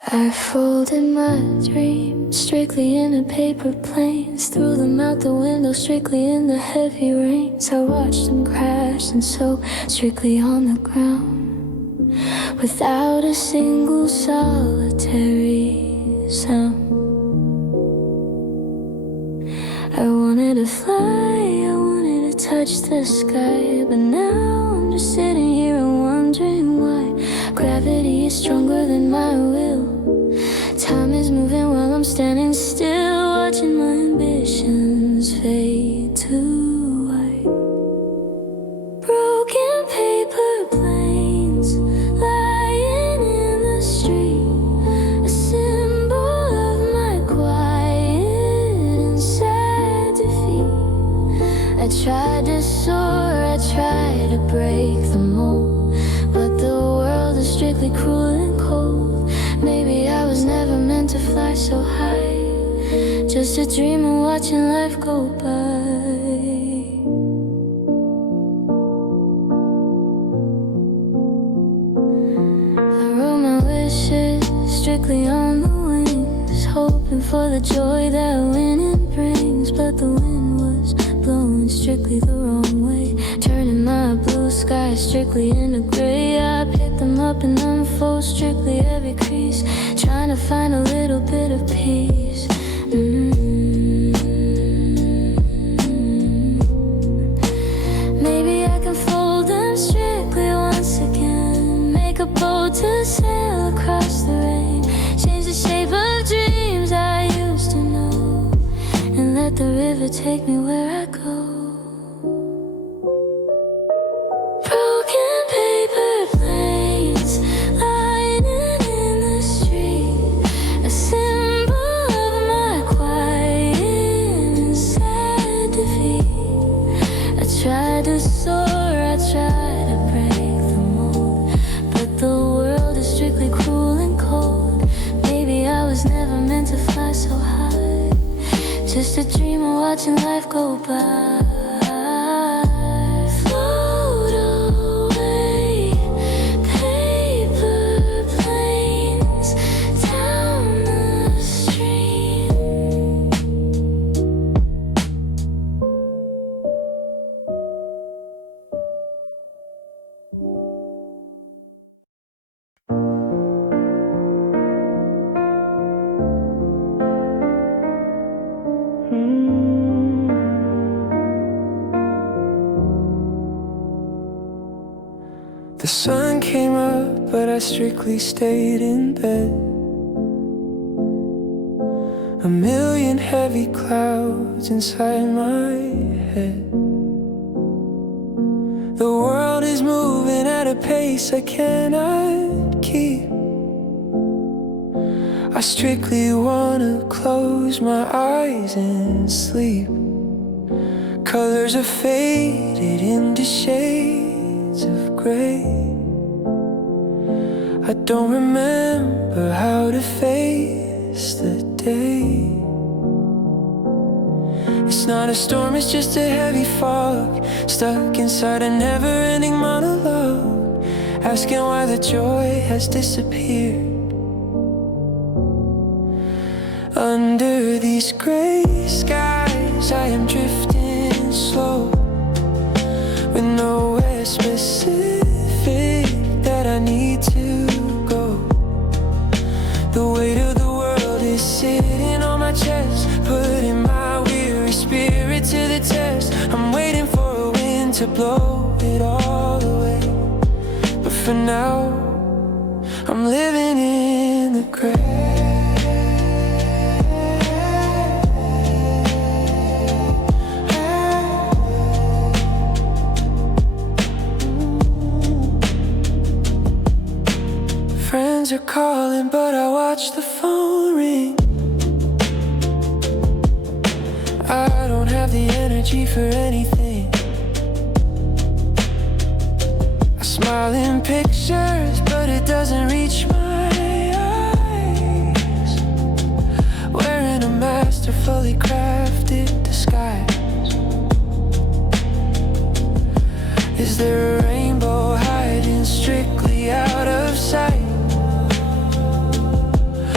I folded my dreams strictly into paper planes, threw them out the window strictly in the heavy rains. I watched them crash and soak strictly on the ground, without a single solitary sound. I wanted to fly, I wanted to touch the sky, but now I'm just sitting here and wondering why gravity is stronger than my will. Time is moving while I'm standing still, watching my ambitions fade to white. Broken paper planes lying in the street, a symbol of my quiet and sad defeat. I tried to soar, I tried to break the mold, but the world is strictly cruel and cold. Maybe I was never meant to fly so high, just a dream of watching life go by. I wrote my wishes strictly on the wings, hoping for the joy that winning brings, but the wind was blowing strictly the wrong way, turning my blue sky strictly into gray. I picked them up and unfold strictly every crease, trying to find a little bit of peace. Maybe I can fold them strictly once again, make a boat to sail across the rain, change the shape of dreams I used to know, and let the river take me where I go. Broken paper planes lying in the street, a symbol of my quiet and sad defeat. I tried to soar, I tried to break the mold, but the world is strictly cruel and cold. Maybe I was never meant to fly so high, just a dream of watching life go by. Float away, paper planes down the stream. The sun came up, but I strictly stayed in bed. A million heavy clouds inside my head. The world is moving at a pace I cannot keep. I strictly wanna close my eyes and sleep. Colors are faded into shades of gray. I don't remember how to face the day. It's not a storm, it's just a heavy fog, stuck inside a never-ending monologue, asking why the joy has disappeared. Under these gray skies I am drifting slow, with nowhere specific that I need to go. The weight of the world is sitting on my chest, putting my weary spirit to the test. I'm waiting for a wind to blow it all away, but for now I'm living in the gray. Friends are calling, but I watch the phone ring. I don't have the energy for anything. I smile in pictures, but it doesn't reach my eyes. Wearing a masterfully crafted disguise. Is there a rainbow hiding strictly out of sight?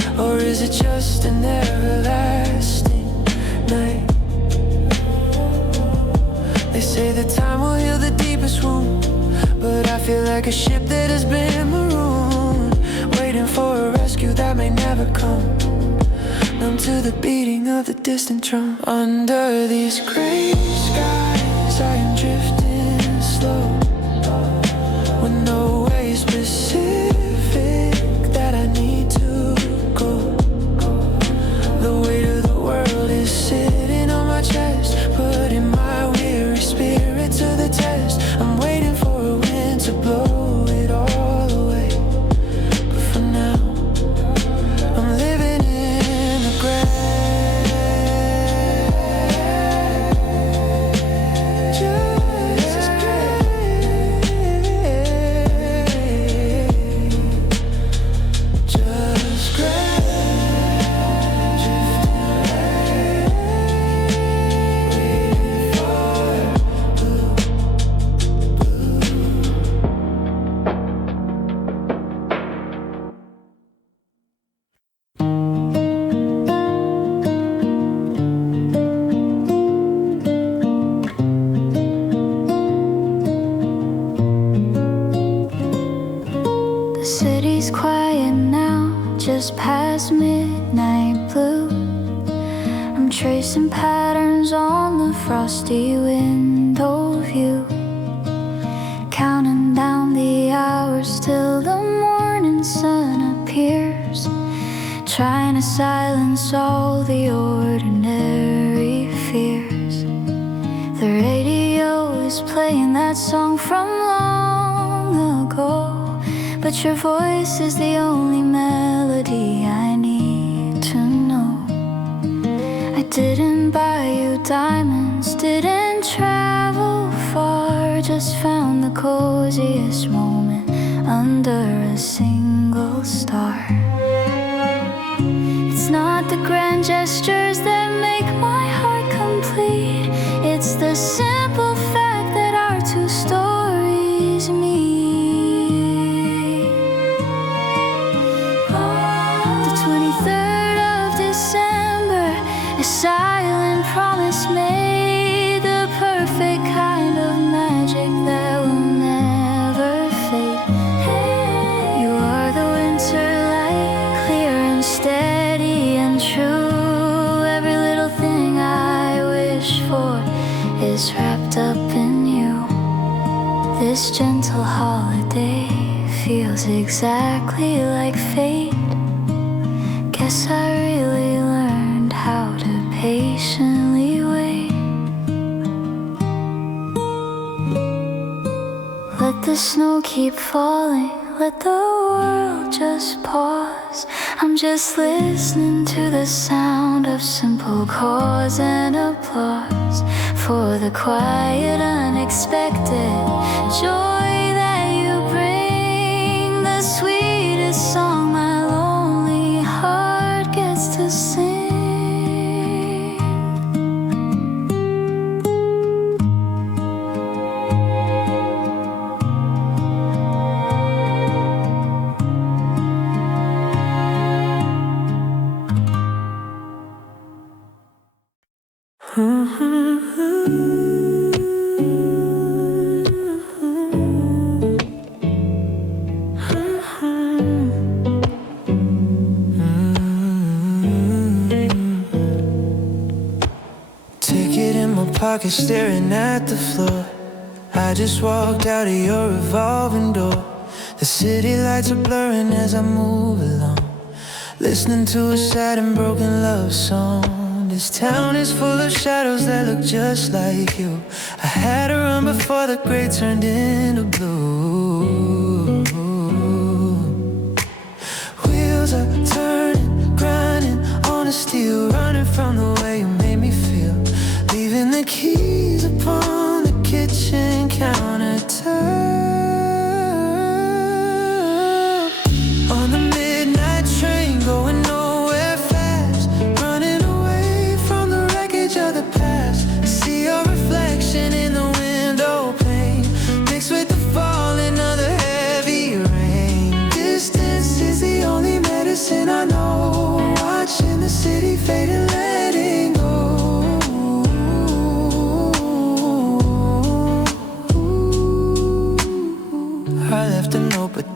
is it just an everlasting night? They say that time will heal the deepest wound, but I feel like a ship that has been marooned, waiting for a rescue that may never come, numb to the beating of the distant drum. Under these gray skies I am drifting slow, with no way specific that I need to go. The weight of the world is sitting on my chest, putting my weary spirit to the test. I'm waiting for a wind to blow it all away, but for now I'm living in the gray. Just gray. Just gray. Drifting away, waiting for blue. The city's quiet now, just past midnight blue. I'm tracing patterns on the frosty window view, counting down the hours till the morning sun appears, trying to silence all the ordinary fears. The radio is playing that song from long ago, but your voice is the only melody I need to know. I didn't buy you diamonds, didn't travel far, just found the coziest moment under a single star. It's not the grand gestures that make my heart complete, it's the simple fact that our two stories meet. The 23rd of December, a silent promise made, the perfect kind of magic that will never fade. You are the winter light, clear and steady and true. Every little thing I wish for is wrapped up in you. This gentle holiday feels exactly like fate. Guess I really learned how to patiently wait. Let the snow keep falling, let the world just pause. I'm just listening to the sound of simple chords and applause for the quiet, unexpected joy that you bring. The sweetest song my lonely heart gets to sing. Ticket in my pocket, staring at the floor. I just walked out of your revolving door. The city lights are blurring as I move along, listening to a sad and broken love song. This town is full of shadows that look just like you. I had to run before the gray turned into blue. Wheels are turning, grinding on a steel, running from the way you made me feel, leaving the keys upon the kitchen countertop. On the midnight train, going nowhere fast, running away from the wreckage of the past. See your reflection in the window pane, mixed with the falling of the heavy rain. Distance is the only medicine I know.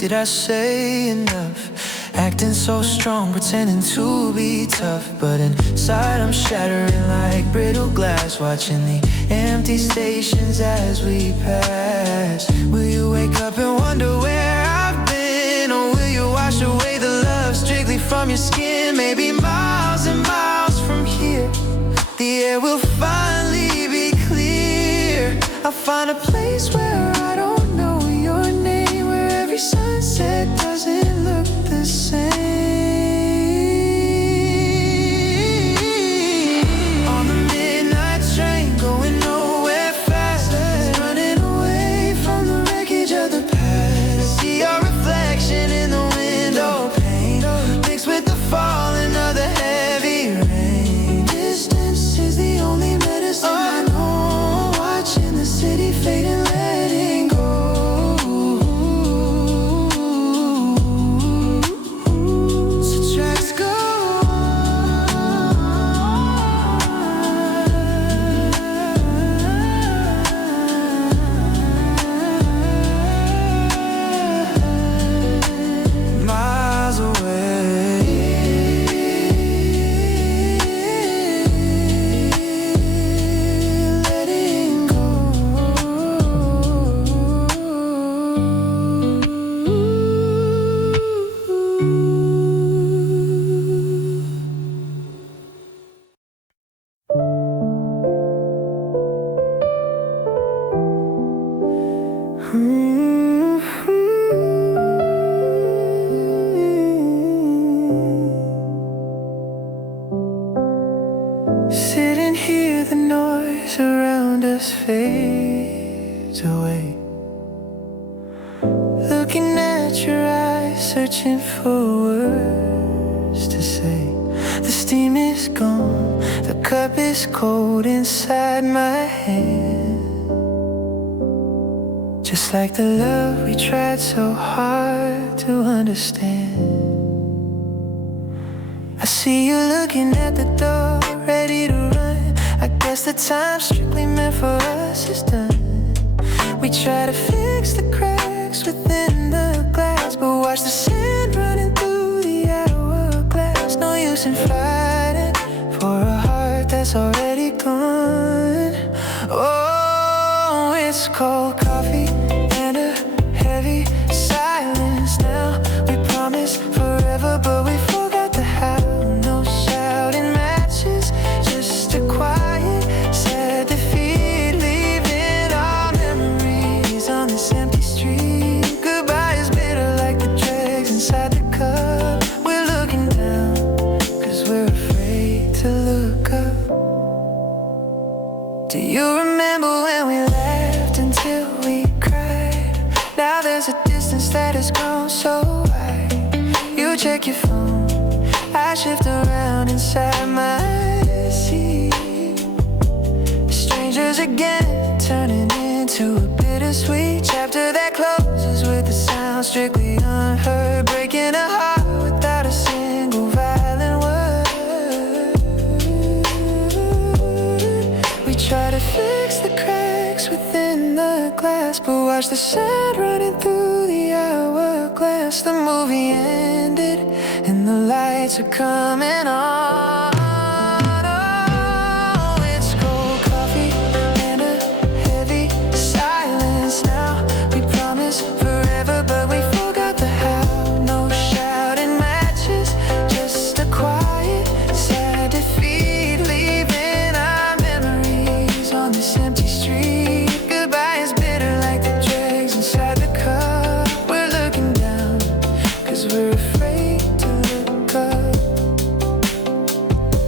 did I say enough? Acting so strong, pretending to be tough, but inside I'm shattering like brittle glass, watching the empty stations as we pass. Will you wake up and wonder where I've been? Or will you wash away the love strictly from your skin? Maybe miles and miles from here, the air will finally be clear. I'll find a place where I don't know your name, where every sunset doesn't look the same. On the midnight train, going nowhere fast, running away from the wreckage of the past. See your reflection in the window pane, mixed with the falling of the heavy rain. Distance is the only medicine I know, watching the city fade and letting go. Sitting here, the noise around us fades away. Looking at your eyes, searching for words to say. The steam is gone, the cup is cold inside my hand. Just like the love we tried so hard to understand. I see you looking at the door, ready to run. I guess the time strictly meant for us is done. We try to fix the cracks within the glass, but watch the sand running through the hourglass. No use in fighting for a heart that's already gone. Oh, it's cold coffee and a heavy silence now. We promised forever, but we forgot the how. No shouting matches, just a quiet, sad defeat, leaving our memories on this empty street. Goodbye is bitter like the dregs inside the cup. We're looking down, cause we're afraid to look up. Do you remember when we laughed until we cried? Now there's a distance that has grown so wide. You check your phone, I shift around inside my seat. Strangers again, turning into a bittersweet chapter that closes with a sound strictly unheard, breaking a heart without a single violent word. We try to fix the cracks within the glass, but watch the sand running through the hourglass. The movie ended and the lights are coming on. Oh, it's cold coffee and a heavy silence now. We promised forever, but we forgot the how. No shouting matches, just a quiet, sad defeat, leaving our memories on this empty street. Goodbye is bitter like the dregs inside the cup. We're looking down, cause we're afraid to look up.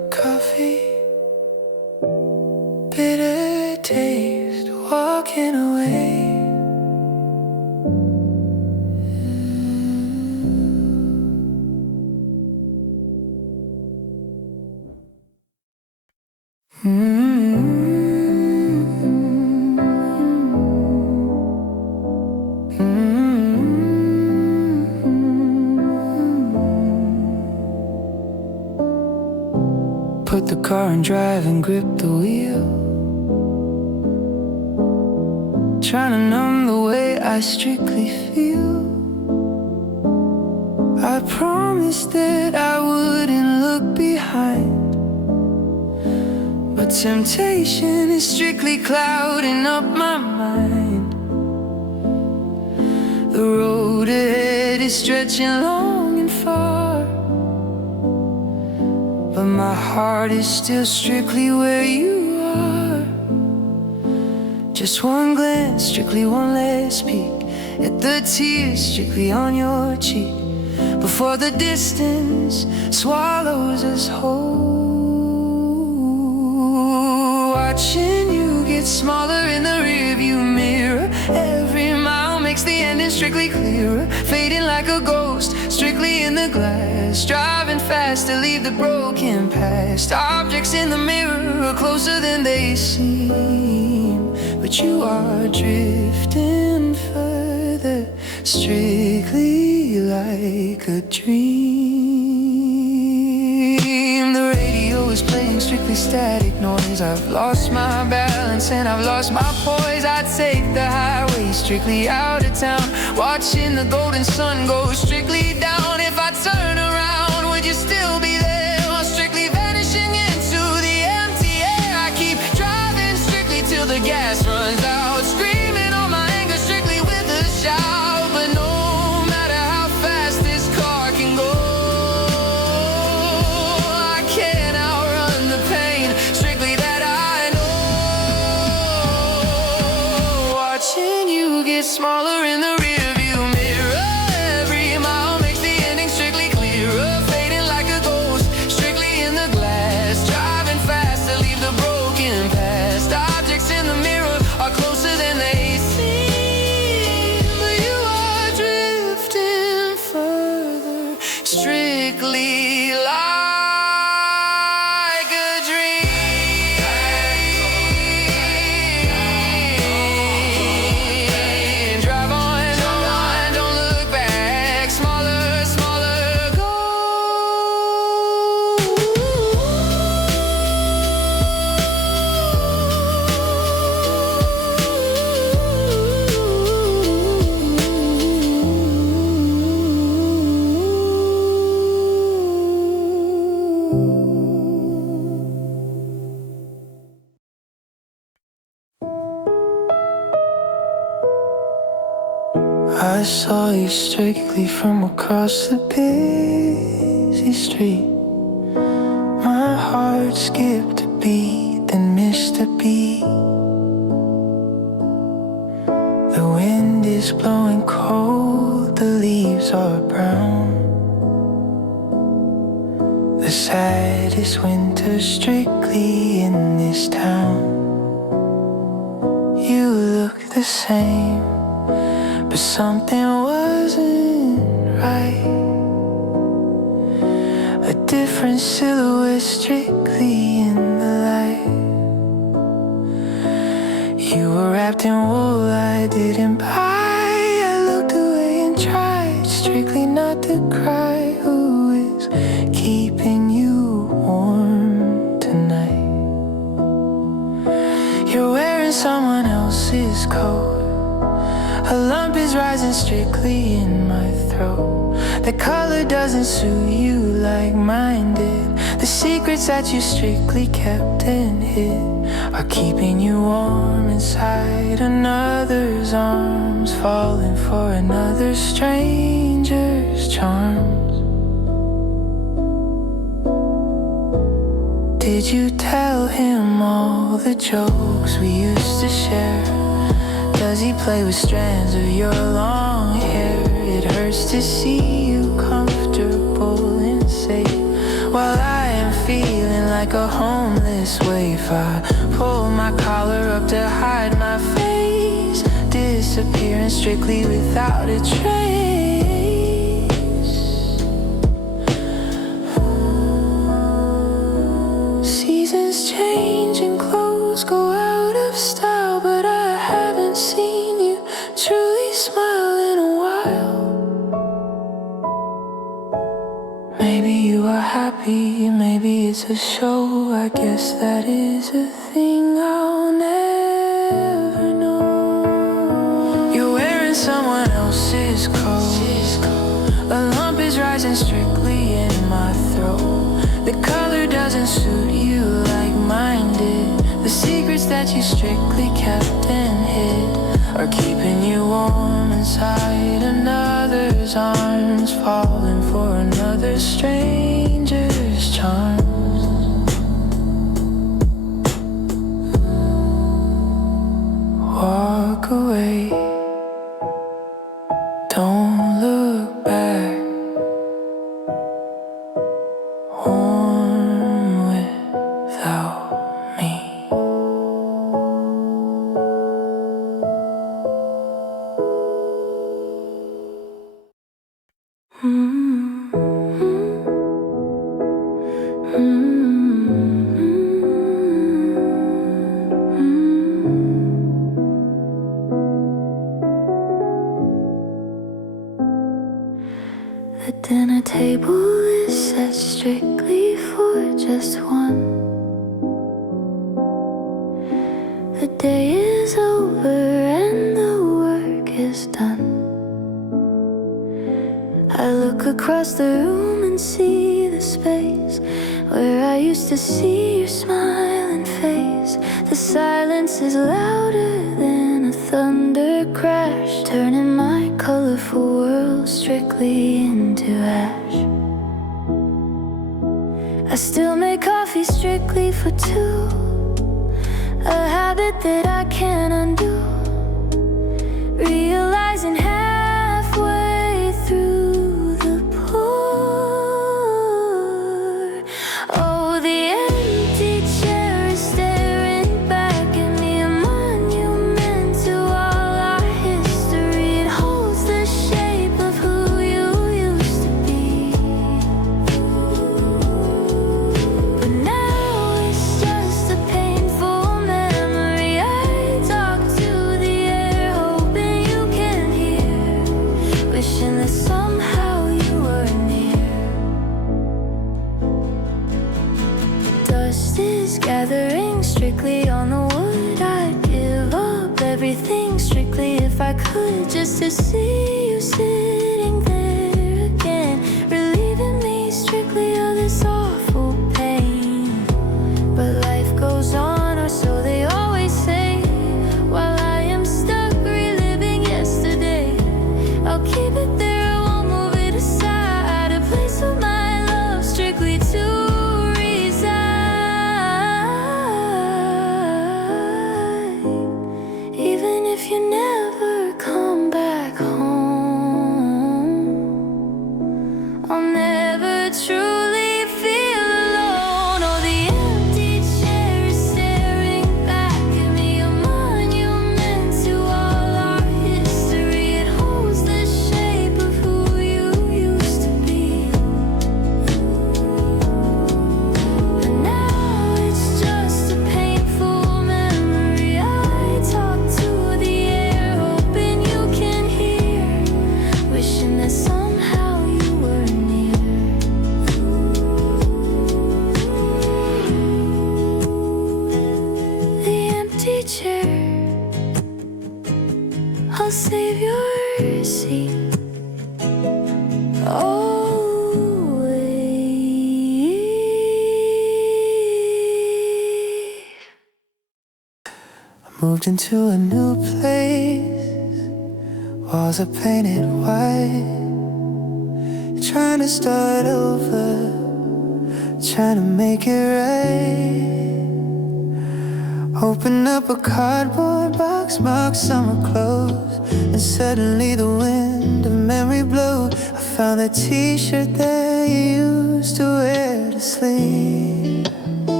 taste walking away. Put the car in drive and grip the wheel, trying to numb the way I strictly feel. I promised that I wouldn't look behind, but temptation is strictly clouding up my mind. The road ahead is stretching long and far, but my heart is still strictly where you are. Just one glance, strictly one last peek at the tears strictly on your cheek, before the distance swallows us whole. Watching you get smaller in the rearview mirror, every mile makes the ending strictly clearer, fading like a ghost strictly in the glass, driving fast to leave the broken past. Objects in the mirror are closer than they seem, but you are drifting further, strictly like a dream. The radio is playing strictly static noise. I've lost my balance and I've lost my poise. I take the highway strictly out of town, watching the golden sun go strictly down. If I turn around, would you still be there, or strictly vanishing into the empty air? I keep driving strictly till the gas runs out, screaming all my anger strictly with a shout. But no matter how fast this car can go, I can't outrun the pain strictly that I know. Watching you get smaller in the rearview mirror, every mile makes the ending strictly clearer, fading like a ghost strictly in the glass, driving fast to leave the broken past. Objects in the mirror are closer than they seem, but you are drifting further, strictly like a dream. Drive on, don't look back. Smaller, smaller, go. I saw you strictly from across the busy street. My heart skipped a beat, then missed a beat. The wind is blowing cold, the leaves are brown. The saddest winter strictly in this town. You look the same, but something wasn't right. A different silhouette strictly in the light. You were wrapped in wool I didn't buy. I looked away and tried strictly not to cry. Who is keeping you warm tonight? You're wearing someone else's coat. A lump is rising strictly in my throat. The color doesn't suit you like mine did. The secrets that you strictly kept and hid are keeping you warm inside another's arms, falling for another stranger's charms. Did you tell him all the jokes we used to share? Does he play with strands of your long hair? It hurts to see you comfortable and safe, while I am feeling like a homeless waif. I pull my collar up to hide my face, disappearing strictly without a trace. Seasons change and clothes go out of style, but I haven't seen you truly smile in a while. Maybe you are happy, maybe it's a show. I guess that is a thing I'll never know. You're wearing someone else's clothes. A lump is rising strictly in my throat. The color doesn't suit you like mine did. The secrets that you strictly kept and hid are keeping you warm inside another's arms, falling for another stranger's charms. Walk away, don't look back. Warm without me. The dinner table is set strictly for just one. The day is over and the work is done. I look across the room and see the space where I used to see your smiling face. The silence is louder than a thunder crash, turning my colorful world strictly into ash. I still make coffee strictly for two, a habit that I can't undo. Realizing halfway through the pour, oh, the empty chair is staring back at me, a monument to all our history. It holds the shape of who you used to be, but now it's just a painful memory. I talk to the air, hoping you can hear, wishing that somehow you were near. Dust is gathering strictly on the wood. I'd give up everything strictly if I could, just to see you sitting there again, relieving me strictly of this awful pain. But life goes on, or so they always say, while I am stuck reliving yesterday. I'll keep it there, I won't move it aside, a place for my love strictly to reside. Even if you never come back home, I'll never truly feel alone. Oh, the empty chair is staring back at me, a monument to all our history. It holds the shape of who you used to be, but now it's just a painful memory. I talk to the air, hoping you can hear, wishing that somehow you were near. The empty chair, I'll save your seat always. Moved into a new place, walls are painted white. Trying to start over, trying to make it right. Open up a cardboard box marked summer clothes, and suddenly the wind of memory blows. I found the t-shirt that you used to wear to sleep.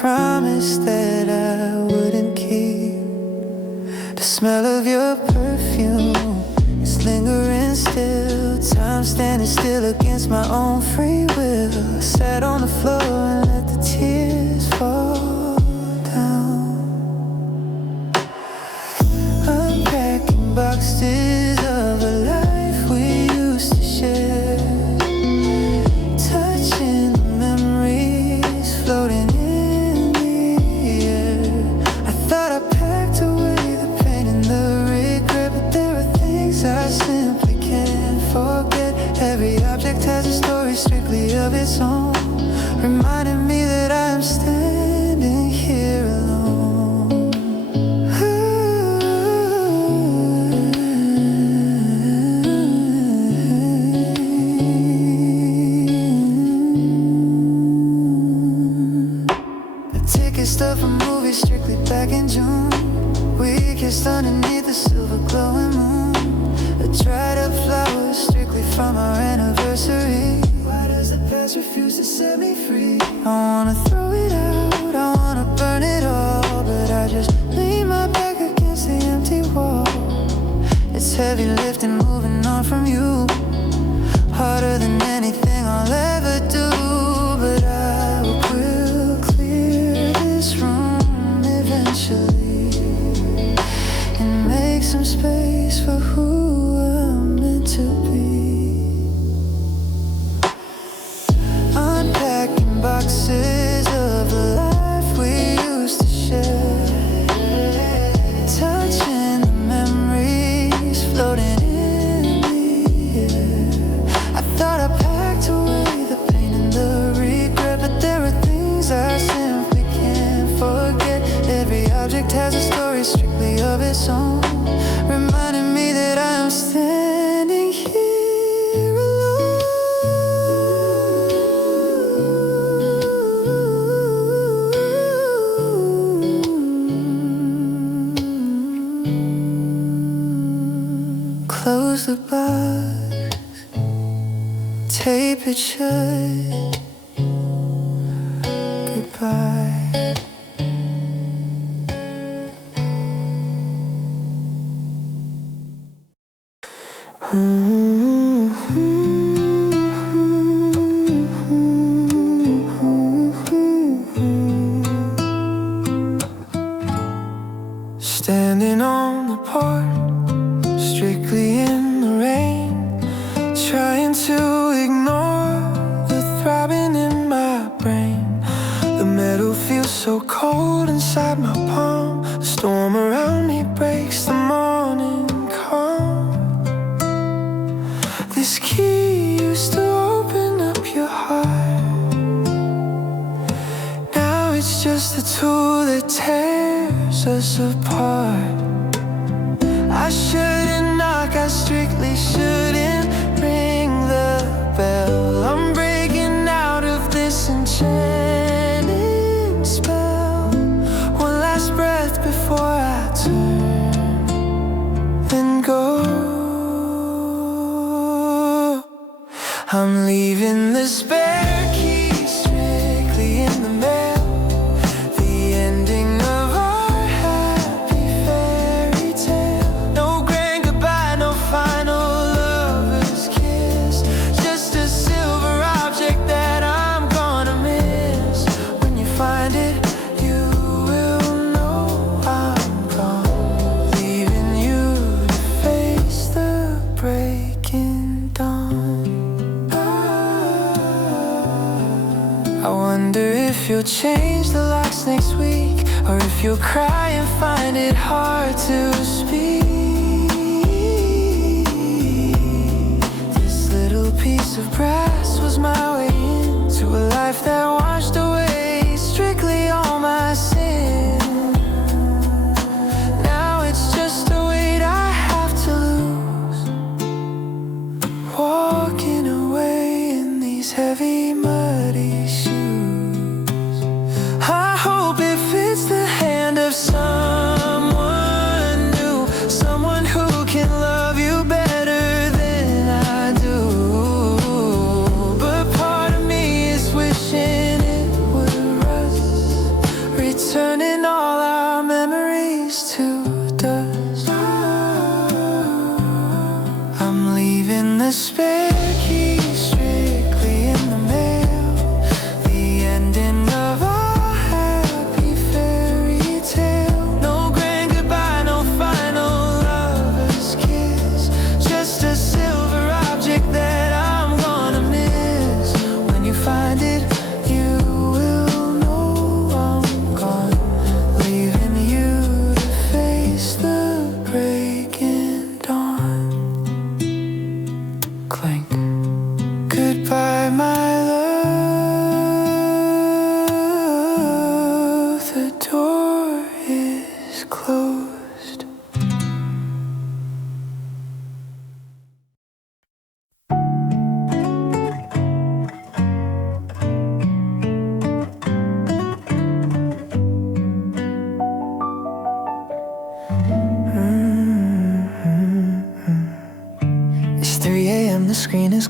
promise that I wouldn't keep. The smell of your perfume is lingering still. Time standing still against my own free will. I sat on the floor and let the tears fall down. Unpacking boxes of a life we used to share. Touching the memories floating in the air. I thought I packed away the pain and the regret, but there are things I simply can't forget. Every object has a story strictly of its own, reminding me that I'm standing here alone. The ticket stub from movies strictly back in June. We kissed underneath the silver glowing moon. The dried up flowers strictly from our anniversary. Why does the past refuse to set me free? I wanna throw it out, I wanna burn it all, but I just lean my back against the empty wall. It's heavy lifting, moving on from you, harder than anything I'll ever do. But I will clear this room eventually and make some space for who I'm meant to be. Unpacking boxes of the life we used to share. Touching the memories floating in the air. I thought I packed away the pain and the regret, but there are things I simply can't forget. Every object has a story strictly of its own, reminding me that I'm standing here alone. Close the box, tape it shut, goodbye. Standing on the porch, strictly in the rain, trying to ignore the throbbing in my brain. The metal feels so cold inside my palm. The storm around me breaks the morning calm. This key used to open up your heart. Now it's just a tool that tears us apart. I shouldn't knock, I strictly shouldn't ring the bell. I'm breaking out of this enchanting spell. One last breath before I turn and go. I'm leaving the spare key strictly in the mail. The ending of our happy fairy tale. No grand goodbye, no final lover's kiss. Just a silver object that I'm gonna miss. When you find it, you will know I'm gone, leaving you to face the breaking dawn. I wonder if you'll change the locks next week, or if you'll cry and find it hard to speak. This little piece of brass was my way into a life that washed away strictly all my sin. Now it's just a weight I have to lose, walking away in these heavy muddy shoes. I hope it fits the hand of someone new, someone who can love you better than I do. But part of me is wishing it would rust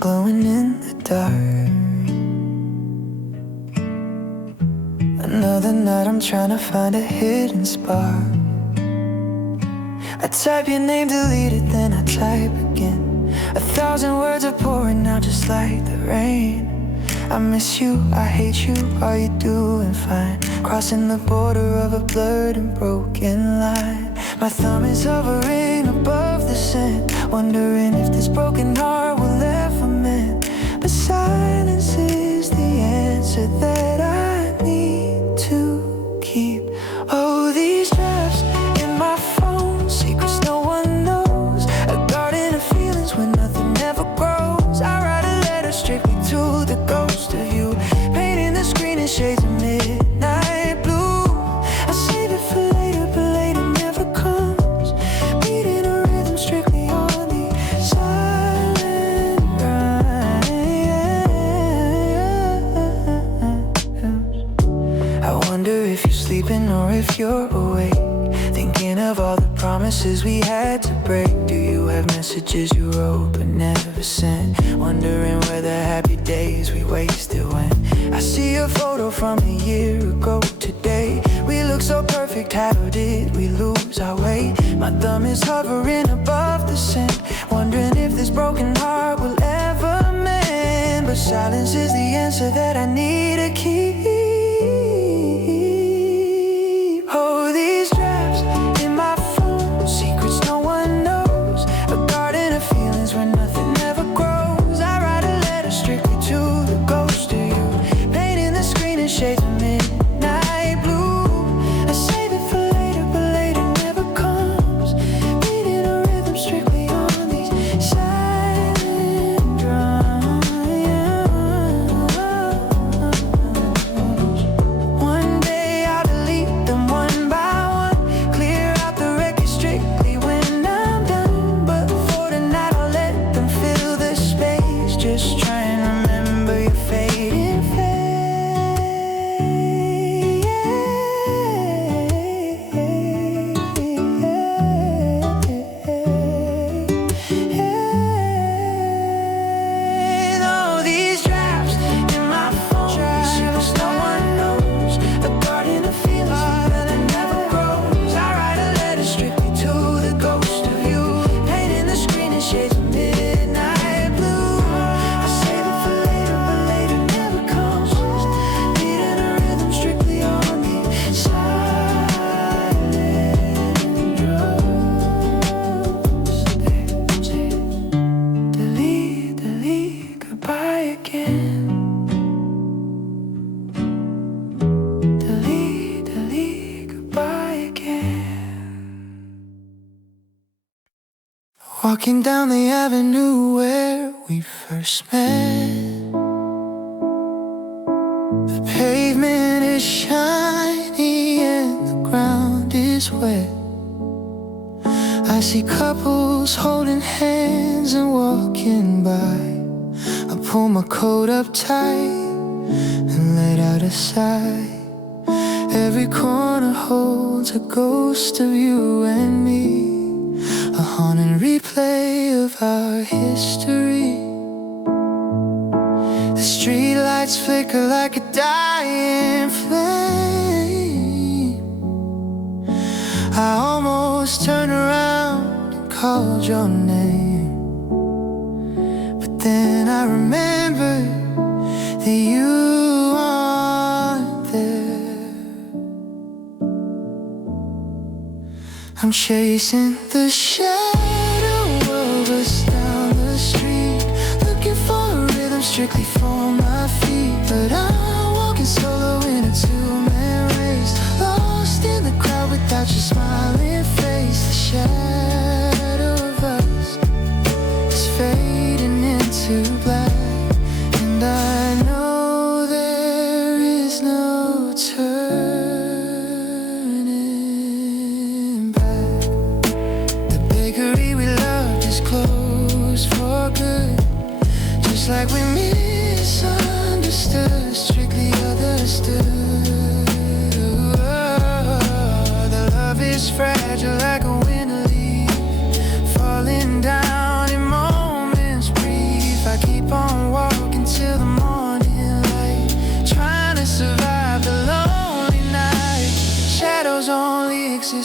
glowing in the dark. Another night I'm trying to find a hidden spark. I type your name, delete it, then I type again. 1,000 words are pouring out just like the rain. I miss you, I hate you, are you doing fine? Crossing the border of a blurred and broken line. My thumb is hovering above the sand, wondering if this broken heart will ever mend. But silence is the answer that I need to keep. Oh, these drafts in my phone, secrets no one knows. A garden of feelings where nothing ever grows. I write a letter strictly to the ghost of you, painting the screen in shades of midnight blue. I save it for later, but later never comes. Beating a rhythm strictly on the silent rhymes. I wonder if you're sleeping or if you're awake, thinking of all the promises we had to break. Do you have messages you wrote but never sent? Wondering where the happy days we wasted went. I see a photo from a year ago today. We look so perfect, how did we lose our way? My thumb is hovering above the sand, wondering if this broken heart will ever mend. But silence is the answer that I need to keep. Oh, these drafts in my phone, secrets no one knows. A garden of feelings where nothing ever grows. I write a letter strictly to the ghost of you, painting the screen in shades of midnight blue. I save it for later, but later never comes. Beating a rhythm strictly on these silent drums. One day I'll delete them one by one, clear out the record strictly when I'm done. But for tonight I'll let them fill the space. Just try and remember your fading face. All these drafts in my phone, secrets no one knows. A garden of feelings that never grows. I write a letter strictly to the ghost of you, painting the screen in shades of midnight blue. I save it for later, but later never comes. Beating a rhythm strictly on the silent drums. Delete, delete, goodbye again. Delete, delete, goodbye again. Walking down the avenue where we first met, the pavement is shiny and the ground is wet. I see couples holding hands and walking by. I pull my coat up tight and let out a sigh. Every corner holds a ghost of you and me, a haunting replay of our history. The streetlights flicker like a dying flame. I almost turned around and called your name, but then I remembered that you aren't there. I'm chasing the shadow of us down the street, looking for a rhythm strictly for my feet. But I'm walking solo in a two-man race, lost in the crowd without your smiling face. The shadow of us is fading into black, and I know there is no turning back. The bakery we loved is closed for good, just like we misunderstood, strictly understood. The love is fragile like a winter leaf, falling down in moments brief. I keep on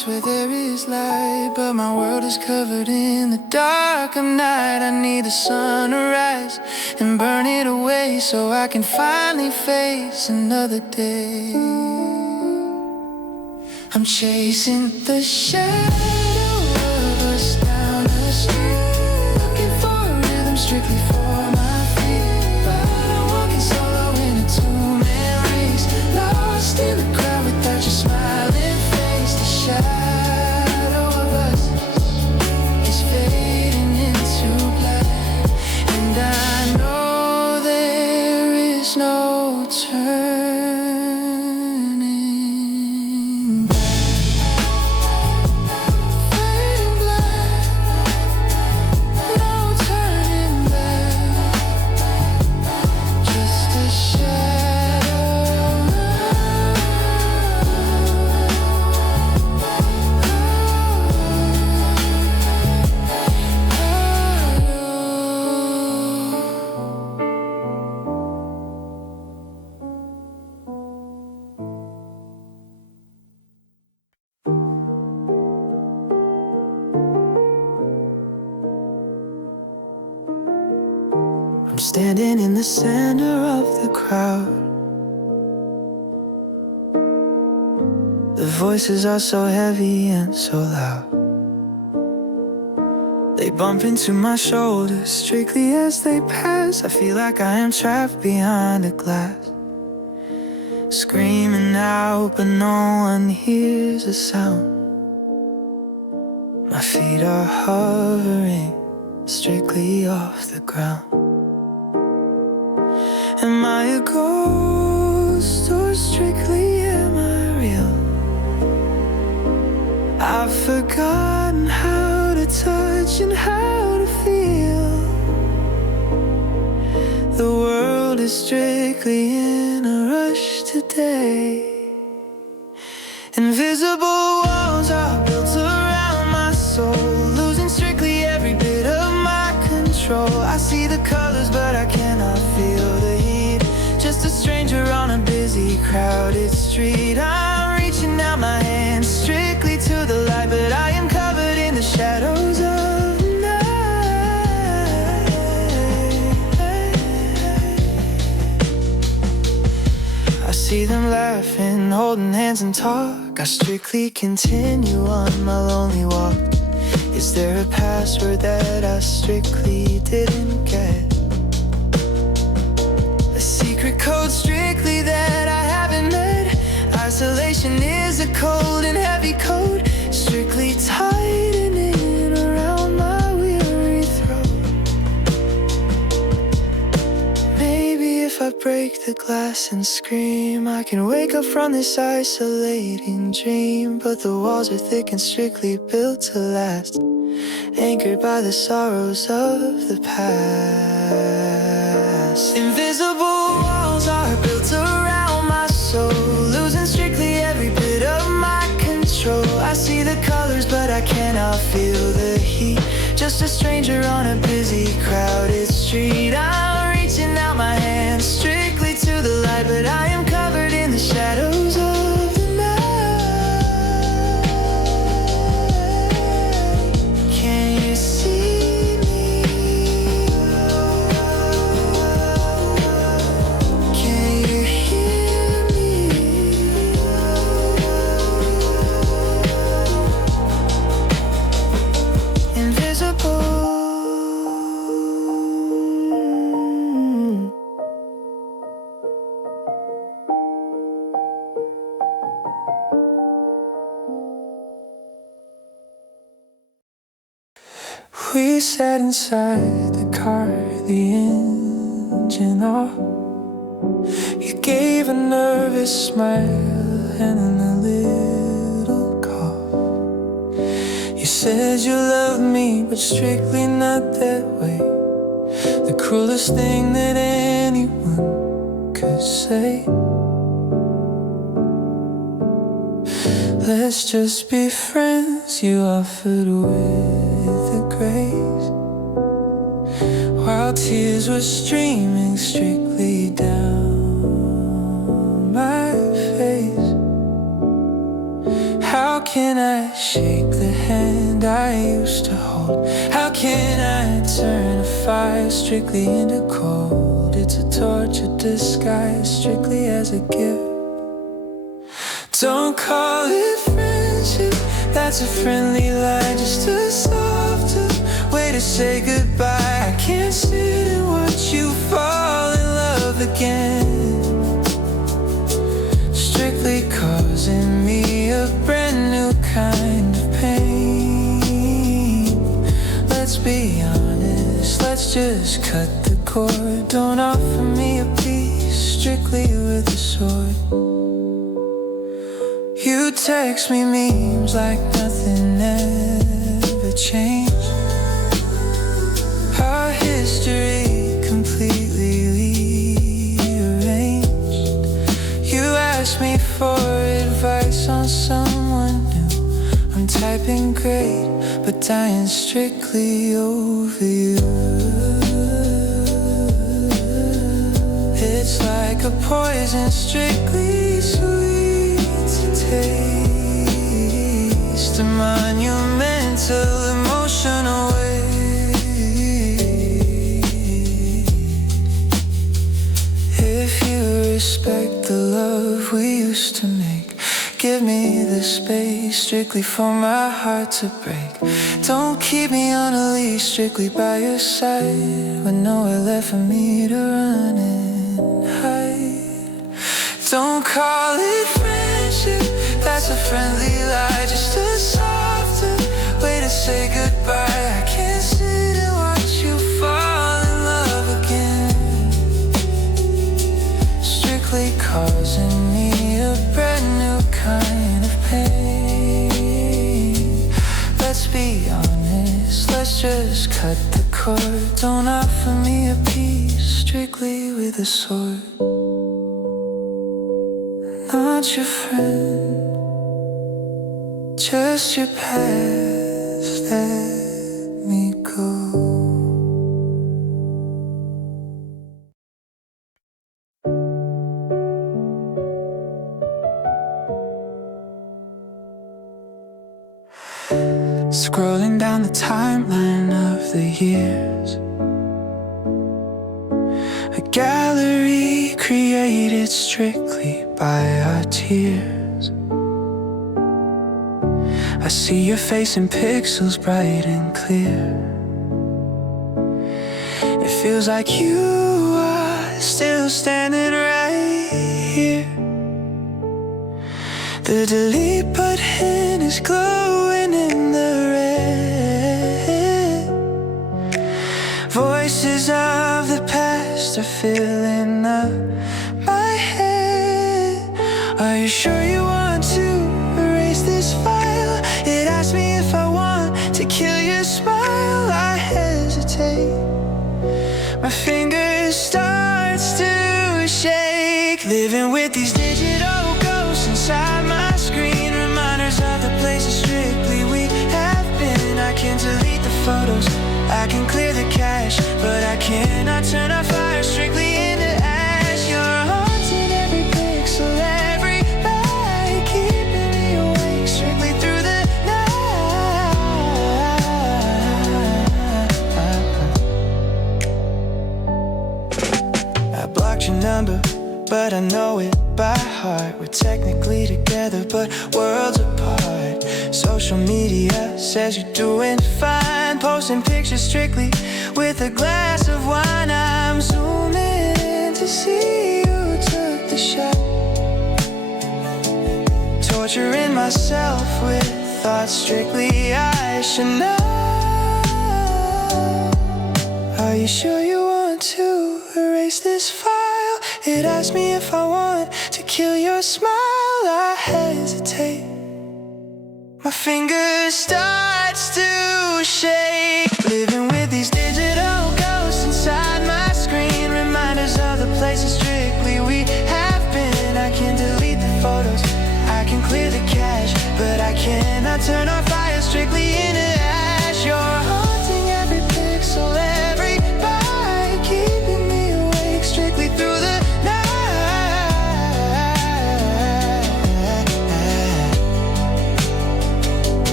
place where there is light, but my world is covered in the dark of night. I need the sun to rise and burn it away so I can finally face another day. I'm chasing the shadow of us down the street, looking for a rhythm strictly for my feet. But I'm walking solo in a two-man race, lost in the crowd without your smiling face. The shadow of us is fading into black, and I know there is no turning back. Fading black, no turning back. Just a shadow. I'm standing in the center of the crowd. The voices are so heavy and so loud. They bump into my shoulders strictly as they pass. I feel like I am trapped behind a glass, screaming out but no one hears a sound. My feet are hovering strictly off the ground. Am I a ghost or strictly am I real? I've forgotten how to touch and how to feel. The world is strictly in a rush today. Invisible walls are built around my soul, losing strictly every bit of my control. I see the colors but I cannot feel the heat. Just a stranger on a busy, crowded street. I'm reaching out my hand strictly to the light, but I am covered in the shadows of the night. I see them laughing, holding hands and talk. I strictly continue on my lonely walk. Is there a password that I strictly didn't get? A secret code strictly that I haven't met. Isolation is a cold and heavy code, strictly tightening around my weary throat. Maybe if I break the glass and scream, I can wake up from this isolating dream. But the walls are thick and strictly built to last, anchored by the sorrows of the past. Invisible walls are built around my soul, losing strictly every bit of my control. I see the colors but I cannot feel the heat. Just a stranger on a busy, crowded street. I'm reaching out my hand strictly to the light, but I am covered in the shadows of the night. Can you see me? Can you hear me? Invisible. We sat inside the car, the engine off. You gave a nervous smile and then a little cough. You said you loved me, but strictly not that way. The cruelest thing that anyone could say. Let's just be friends, you offered with a grace, while tears were streaming strictly down my face. How can can I shake the hand I used to hold? How can I turn a fire strictly into cold? It's a torture disguised strictly as a gift. Don't call it friendship, that's a friendly line, just a softer way to say goodbye. I can't sit and watch you fall in love again, strictly causing me a brand new kind of pain. Let's be honest, let's just cut the cord. Don't offer me a piece, strictly with a sword. You text me memes like nothing ever changed. Our history completely rearranged. You asked me for advice on someone new. I'm typing great, but dying strictly over you. It's like a poison, strictly sweet to taste, a monumental emotional weight. If you respect the love we used to make, give me the space strictly for my heart to break. Don't keep me on a leash, strictly by your side, with nowhere left for me to run and hide. Don't call it friendship, that's a friendly lie, just a softer way to say goodbye. I can't sit and watch you fall in love again, strictly causing me a brand new kind of pain. Let's be honest, let's just cut the cord. Don't offer me a piece, strictly with a sword. Not your friend, just your past. Let me go. Scrolling down the timeline of the years, a gallery created strictly by our tears. I see your face in pixels bright and clear. It feels like you are still standing right here. The delete button is glowing in the red. Voices of the past are filling up my head. Are you sure you want to erase this file? It asks me if I want to kill your smile. I hesitate, my fingers starts to shake. Living with these digital ghosts inside my screen, reminders of the places strictly we have been. I can delete the photos, I can clear the cache, but I cannot turn our fire strictly into ash. You're haunting every pixel, every light, keeping me awake strictly through the night. I blocked your number, but I know it by heart. We're technically together, but worlds apart. Social media says you're doing fine, posting pictures strictly with a glass of wine. I'm zooming to see who took the shot, torturing myself with thoughts strictly I should know. Are you sure you want to erase this file? It asks me if I want to kill your smile. I hesitate, my fingers starts to shake. Living with these digital ghosts inside my screen, reminders of the places strictly we have been. I can delete the photos, I can clear the cache, but I cannot turn our fire strictly into ash. You're haunting every pixel, every bite, keeping me awake strictly through the night.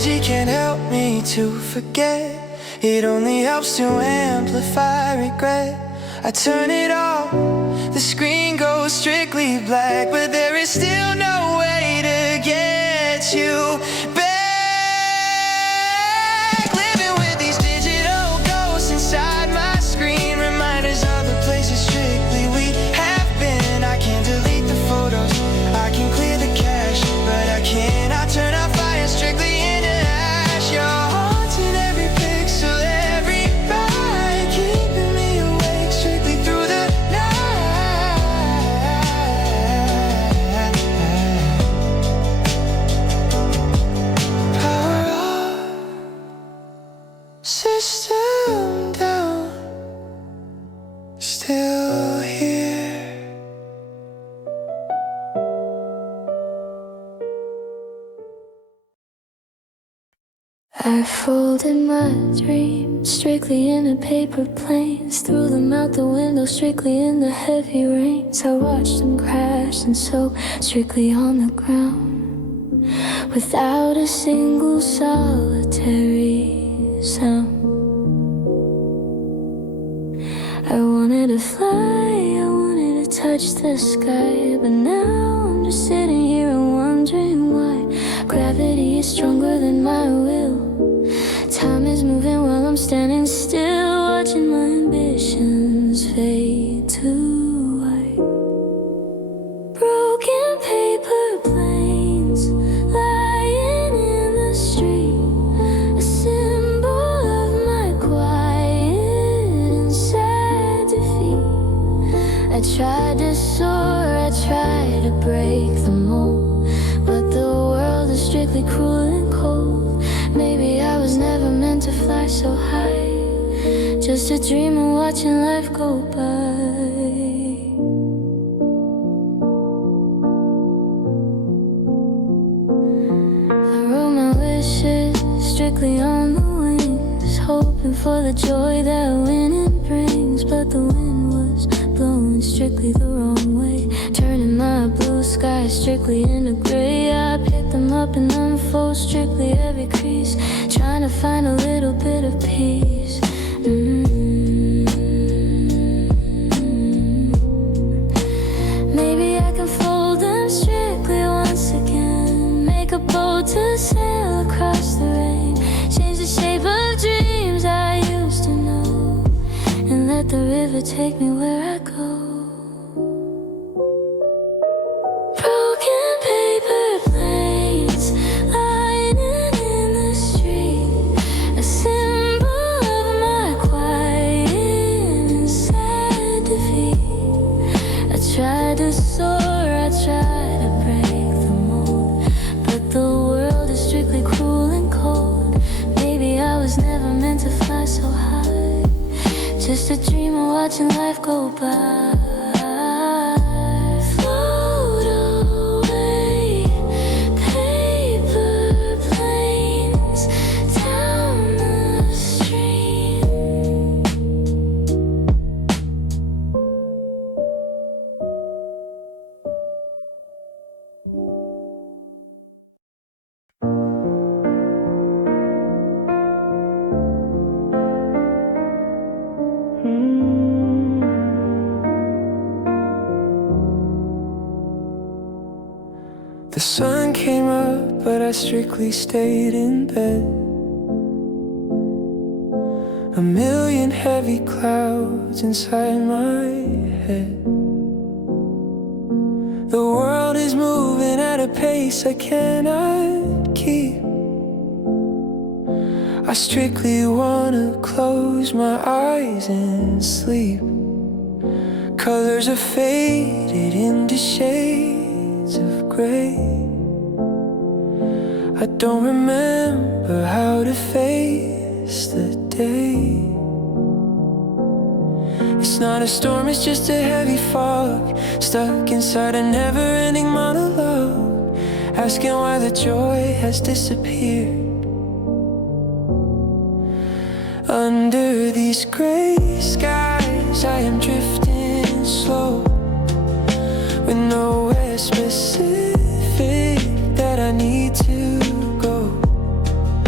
apology can't help me to forget. It only helps to amplify regret. I turn it off, the screen goes strictly black, but there is still no way to get you back. Living with these digital ghosts inside my screen, reminders of the places strictly we have been. I can't delete the photos, I can clear the cache, but I cannot turn our fire strictly into ash. You're haunting every pixel, every bite, keeping me awake strictly through the night. Power off, system down, still here. I folded my dreams strictly into paper planes, threw them out the window strictly in the heavy rains. I watched them crash and soak strictly on the ground, without a single solitary sound. I wanted to fly, I wanted to touch the sky, but now I'm just sitting here and wondering why gravity is stronger than my will. Time is moving while I'm standing still, watching my ambitions fade to white. Broken paper planes lying in the street, a symbol of my quiet and sad defeat. I tried to soar, I tried to break the mold, but the world is strictly cruel and cold. Maybe I was never meant to fly so high, just a dreamer watching life go by. I wrote my wishes strictly on the wings, hoping for the joy that winning brings, but the wind was blowing strictly the wrong way, turning my blue sky strictly into gray. I picked them up and unfold strictly every crease, trying to find a little bit of peace. Maybe I can fold them strictly once again, make a boat to sail across the rain, change the shape of dreams I used to know, and let the river take me where I go. Broken paper planes lying in the street, a symbol of my quiet and sad defeat. I tried to soar, I tried to break the mold, but the world is strictly cruel and cold. Maybe I was never meant to fly so high, just a dreamer watching life go by. Float away, paper planes down the stream. The sun came up, but I strictly stayed in bed. A million heavy clouds inside my head. The world is moving at a pace I cannot keep. I strictly wanna close my eyes and sleep. Colors are faded into shades of gray. I don't remember how to face the day. It's not a storm, it's just a heavy fog, stuck inside a never-ending monologue, asking why the joy has disappeared. Under these gray skies I am drifting slow, with nowhere specific that I need to go.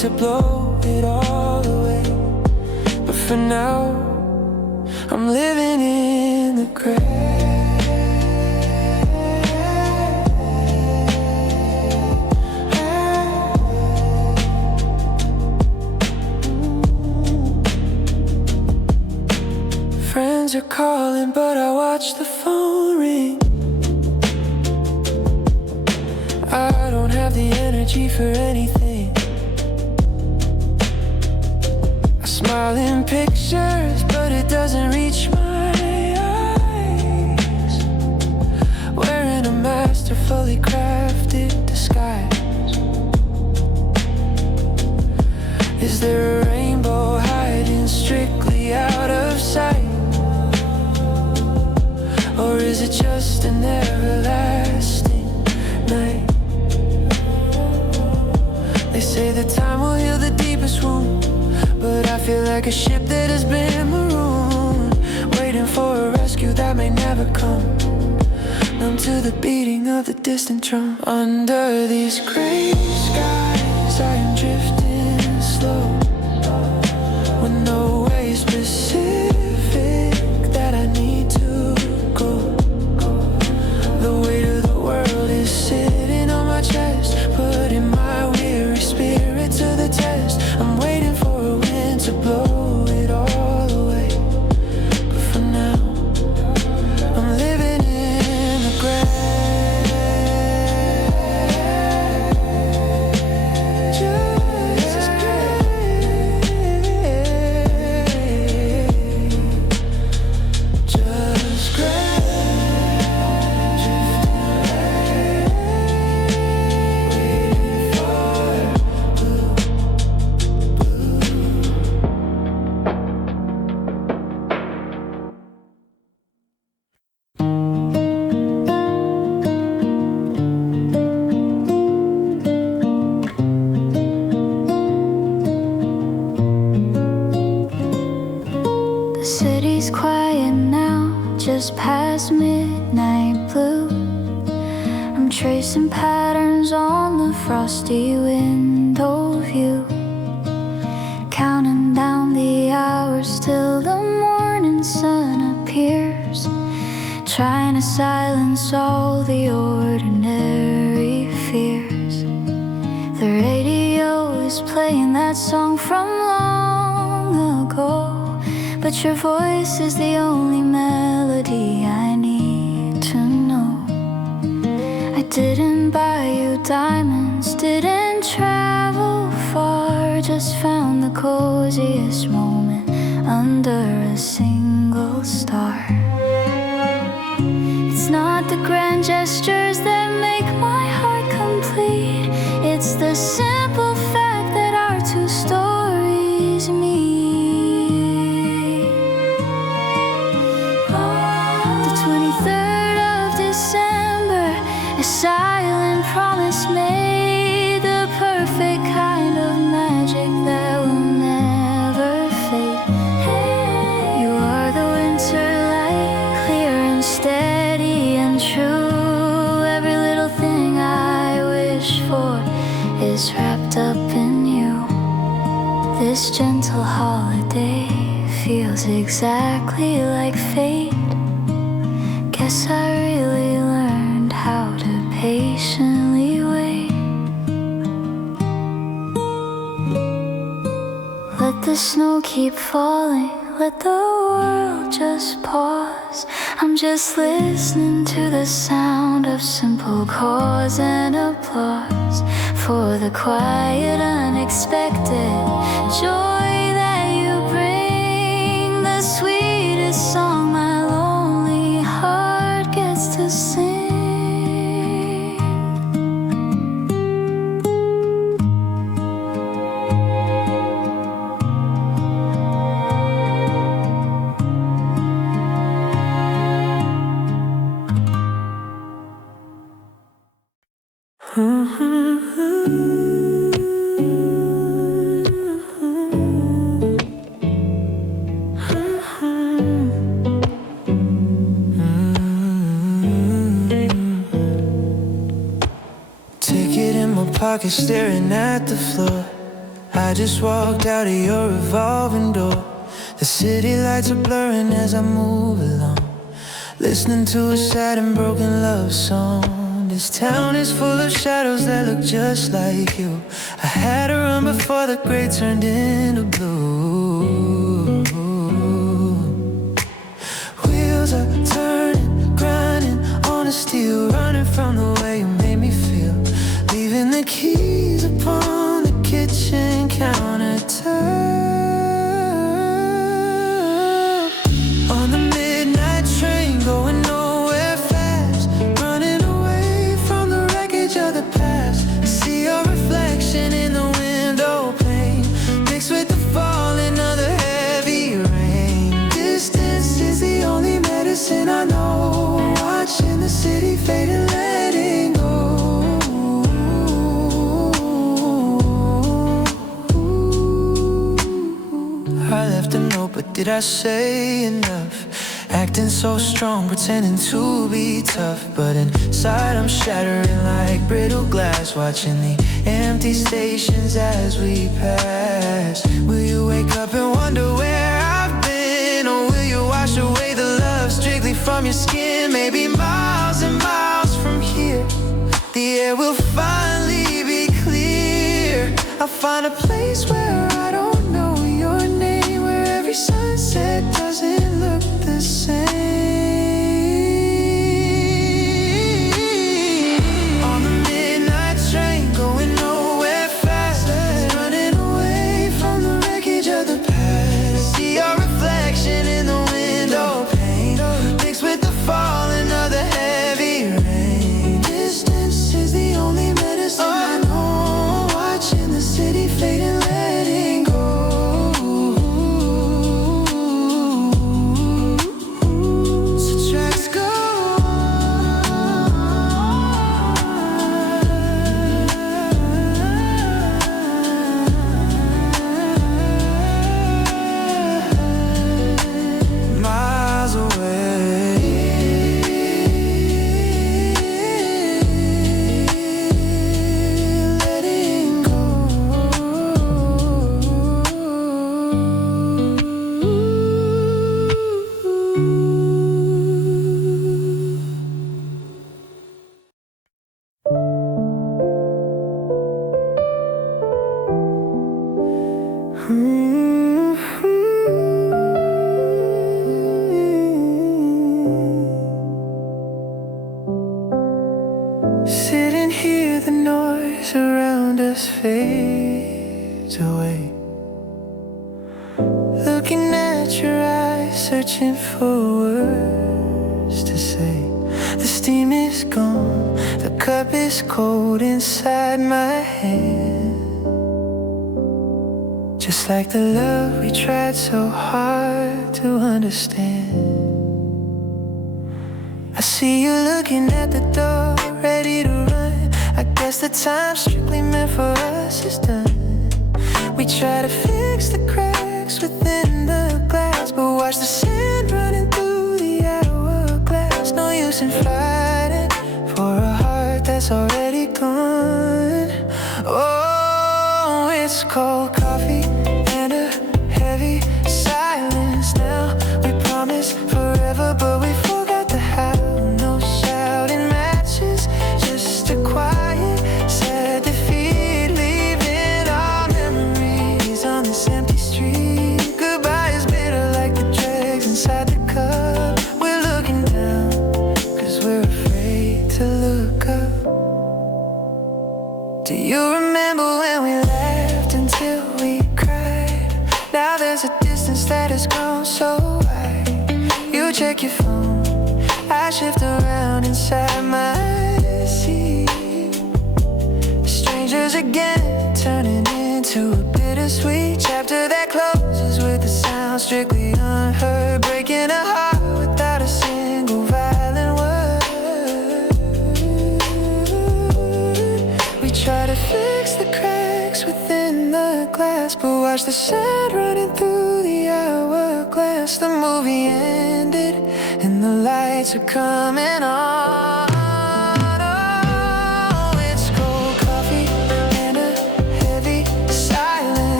to blow it all away. But for now, I'm living in the gray. Friends are calling, but I watch the phone ring. I don't have the energy for anything. I smile in pictures, but it doesn't reach my eyes. Wearing a masterfully crafted disguise. Is there a rainbow hiding strictly out of sight? Or is it just an everlasting night? They say that time will heal the deepest wound, but I feel like a ship that has been marooned, waiting for a rescue that may never come. Numb to the beating of the distant drum. Under these gray skies I am drifting slow, with no way specific that I need to go. The weight of the world is sitting on my chest, putting my weary spirit to the test. I'm waiting for a wind to blow it all away. But for now, I'm living in the gray. Just gray. Just gray. The city's quiet now, just past midnight blue. I'm tracing patterns on the frosty window view, counting down the hours till the morning sun appears, trying to silence all the ordinary fears. The radio is playing that song from long ago, but your voice is the only melody I need to know. I didn't buy you diamonds, didn't travel far, just found the coziest moment under a single star. It's not the grand gestures that make my heart complete, it's the simple fact that our two stories meet. The 23rd of December, a silent promise made, the perfect kind of magic that will never fade. You are the winter light, clear and steady and true. Every little thing I wish for is wrapped up in you. This gentle holiday feels exactly like fate. Guess I really learned how to patiently wait. Let the snow keep falling, let the world just pause. I'm just listening to the sound of simple cause and applause for the quiet, unexpected joy that you bring. The sweetest song my lonely heart gets to sing. Ticket in my pocket, staring at the floor. I just walked out of your revolving door. The city lights are blurring as I move along, listening to a sad and broken love song. This town is full of shadows that look just like you. I had to run before the gray turned into blue. Wheels are turning, grinding on a steel, running from the way you made me feel, leaving the keys upon the kitchen countertop. On the midnight train, going nowhere fast, running away from the wreckage of the past. See your reflection in the window pane, mixed with the falling of the heavy rain. Distance is the only medicine I know, watching the city fade and letting go. I left a note, but did I say enough? Acting so strong, pretending to be tough, but inside I'm shattering like brittle glass, watching the empty stations as we pass. Will you wake up and wonder where I've been, or will you wash away the love strictly from your skin? Maybe miles and miles from here, the air will finally be clear. I'll find a place where I don't know your name, where every sunset doesn't look the same. On the midnight train, going nowhere fast, running away from the wreckage of the past. See your reflection in the window pane, mixed with the falling of the heavy rain. Distance is the only medicine I know, watching the city fade and letting go. So tracks go miles away, letting go. Sitting here, the noise around us fades away. Looking at your eyes, searching for words to say. The steam is gone, the cup is cold inside my hand. Just like the love we tried so hard to understand. I see you looking at the door, ready to run. I guess the time strictly meant for us is done. We try to fix the cracks within the glass, but watch the sand running through the hourglass. No use in fighting for a heart that's already gone. Oh, it's cold coffee and a heavy silence now. We promised forever, but we forgot the how. No shouting matches, just a quiet, sad defeat, leaving our memories on this empty street. Goodbye is bitter like the dregs inside the cup. We're looking down, cause we're afraid to look up. Do you remember when we laughed until we cried? Now there's a distance that has grown so wide. You check your phone, I shift around inside my seat. Strangers again, turning into a bittersweet chapter that closes with a sound strictly unheard, breaking a heart without a single violent word. We try to fix the cracks within the glass, but watch the sand running through the hourglass. The movie ended and the lights are coming on. Oh, it's cold coffee and a heavy silence.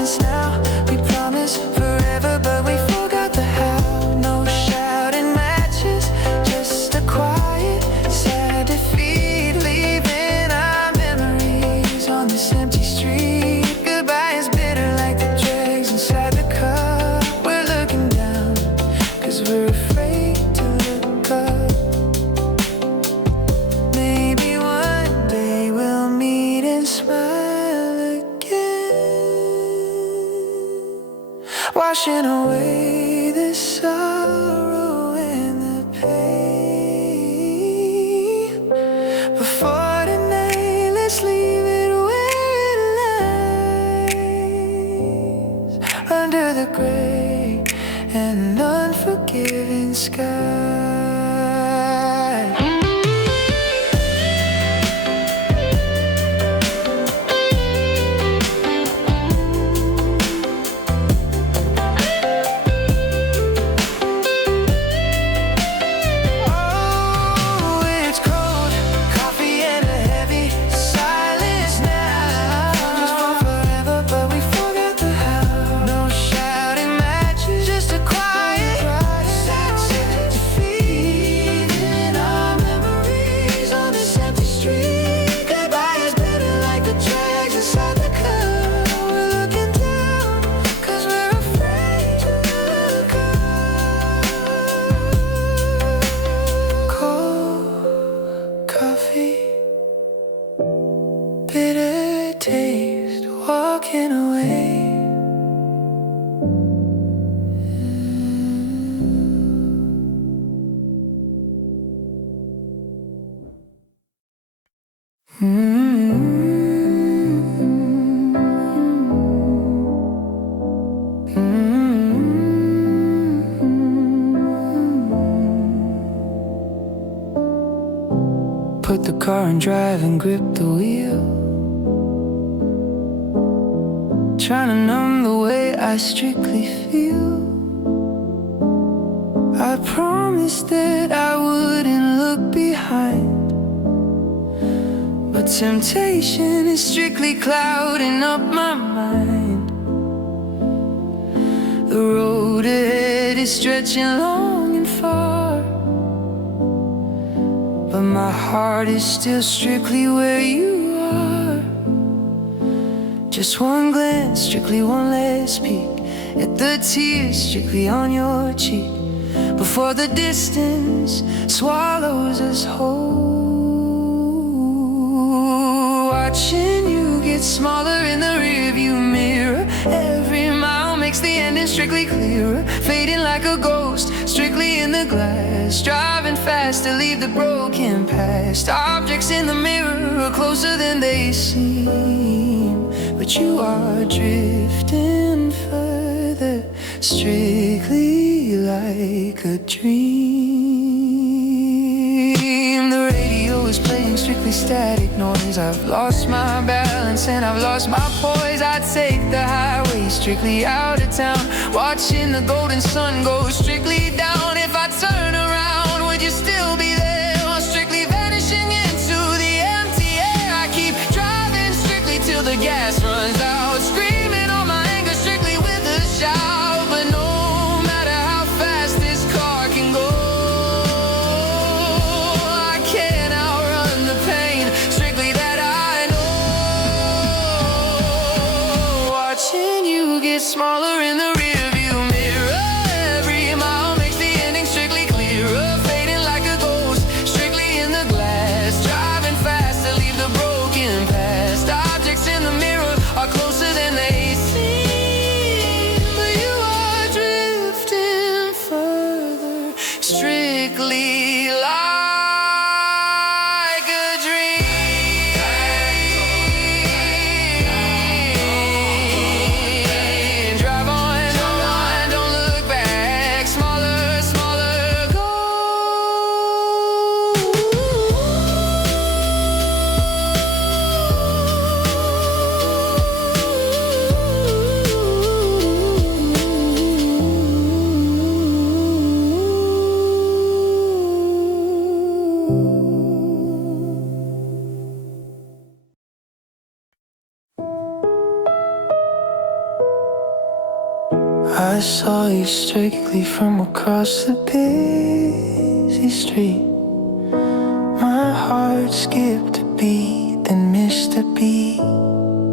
this empty street. Goodbye is bitter like the dregs inside the cup. We're looking down, cause we're afraid to look up. Maybe one day we'll meet and smile again, washing away the sorrow and the pain. Before tonight, let's leave it where it lies, under the gray and unforgiving sky. Bitter taste, walking away. Put the car in drive and grip the wheel, trying to numb the way I strictly feel. I promised that I wouldn't look behind, but temptation is strictly clouding up my mind. The road ahead is stretching long and far, but my heart is still strictly where you are. Just one glance, strictly one last peek at the tears strictly on your cheek, before the distance swallows us whole. Watching you get smaller in the rearview mirror, every mile makes the ending strictly clearer, fading like a ghost strictly in the glass, driving fast to leave the broken past. Objects in the mirror are closer than they seem, but you are drifting further, strictly like a dream. The radio is playing strictly static noise. I've lost my balance and I've lost my poise. I take the highway strictly out of town, watching the golden sun go strictly down. If I turn around, would you still be there, or strictly vanishing into the empty air? I keep driving strictly till the gas runs out, screaming all my anger strictly with a shout. But no matter how fast this car can go, I can't outrun the pain strictly that I know. Watching you get smaller in the rearview mirror, every mile makes the ending strictly clearer, fading like a ghost strictly in the glass, driving fast to leave the broken past. Objects in the mirror are closer than they seem, but you are drifting further, strictly like a dream. Drive on, don't look back. Smaller, smaller, go. I saw you strictly from across the busy street. My heart skipped a beat, then missed a beat.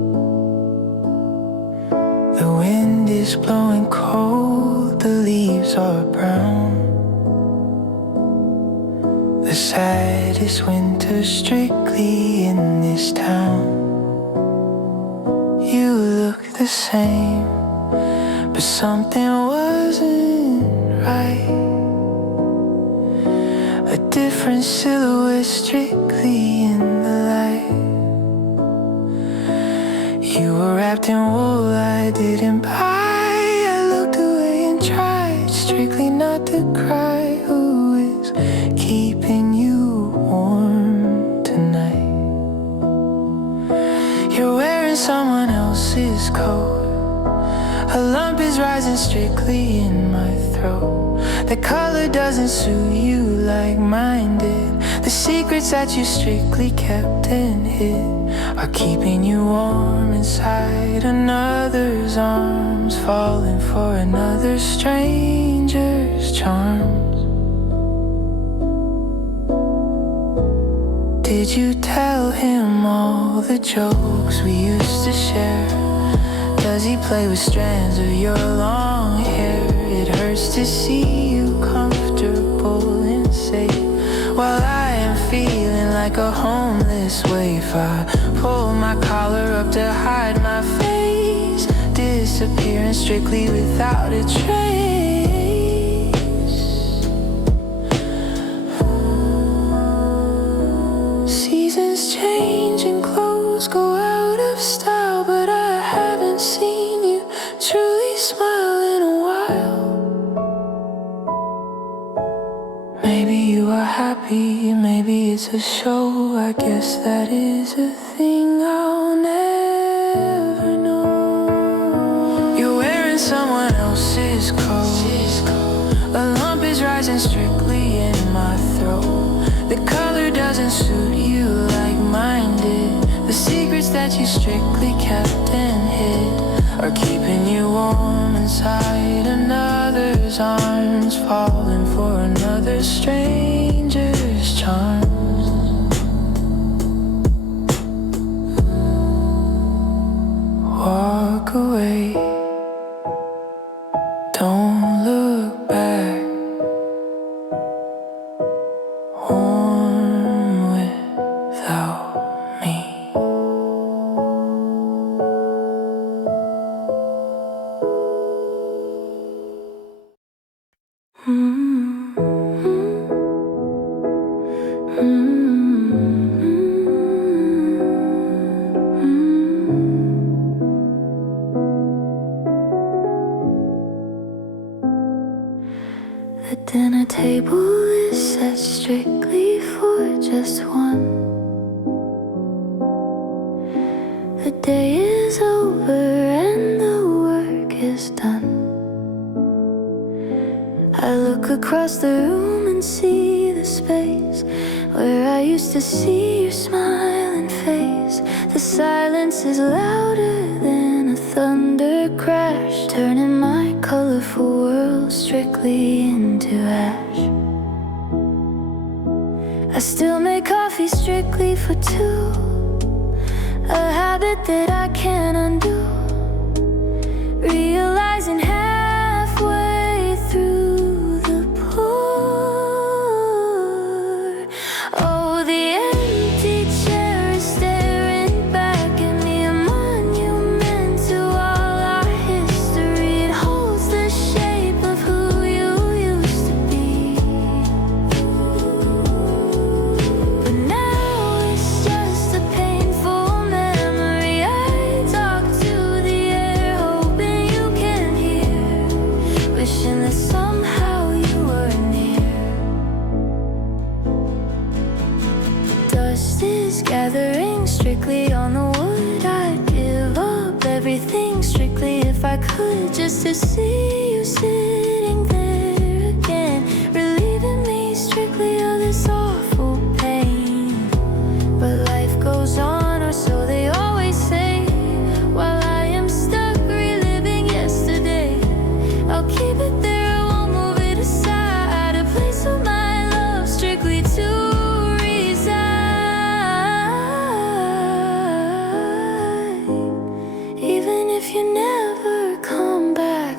is blowing cold, the leaves are brown. The saddest winter strictly in this town. You look the same, but something wasn't right. A different silhouette strictly in the light. You were wrapped in wool I didn't buy. I looked away and tried strictly not to cry. Who is keeping you warm tonight? You're wearing someone else's coat. A lump is rising strictly in my throat. The color doesn't suit you like mine did. The secrets that you strictly kept and hid are keeping you warm inside another's arms, falling for another stranger's charms. Did you tell him all the jokes we used to share? Does he play with strands of your long hair? It hurts to see you comfortable and safe, while I am feeling like a homeless waif. I pull my collar up to hide my face, disappearing strictly without a trace. Seasons change and clothes go out of style, but I haven't seen you truly smile in a while. Maybe you are happy, maybe it's a show. I guess that is a thing I'll never know. You're wearing someone else's coat. A lump is rising strictly in my throat. The color doesn't suit you like mine did. The secrets that you strictly kept and hid are keeping you warm inside another's arms, falling for another stranger's charms. Walk away, don't look back. Warm without me. The dinner table is set strictly for just one. The day is over and the work is done. I look across the room and see the space where I used to see your smiling face. The silence is louder than a thunder crash, turning my colorful world strictly into ash. I still make coffee strictly for two, a habit that I can't undo. Realizing halfway through the pour, oh, the empty chair is staring back at me, a monument to all our history. It holds the shape of who you used to be, but now it's just a painful memory. I talk to the air, hoping you can hear, wishing that somehow you were near. Dust is gathering strictly on the wood. I'd give up everything strictly if I could, just to see you sitting there again, relieving me strictly of this awful pain. But life goes on, or so they always say, while I am stuck reliving yesterday. I'll keep it there, I won't move it aside, a place for my love strictly to reside. Even if you never come back.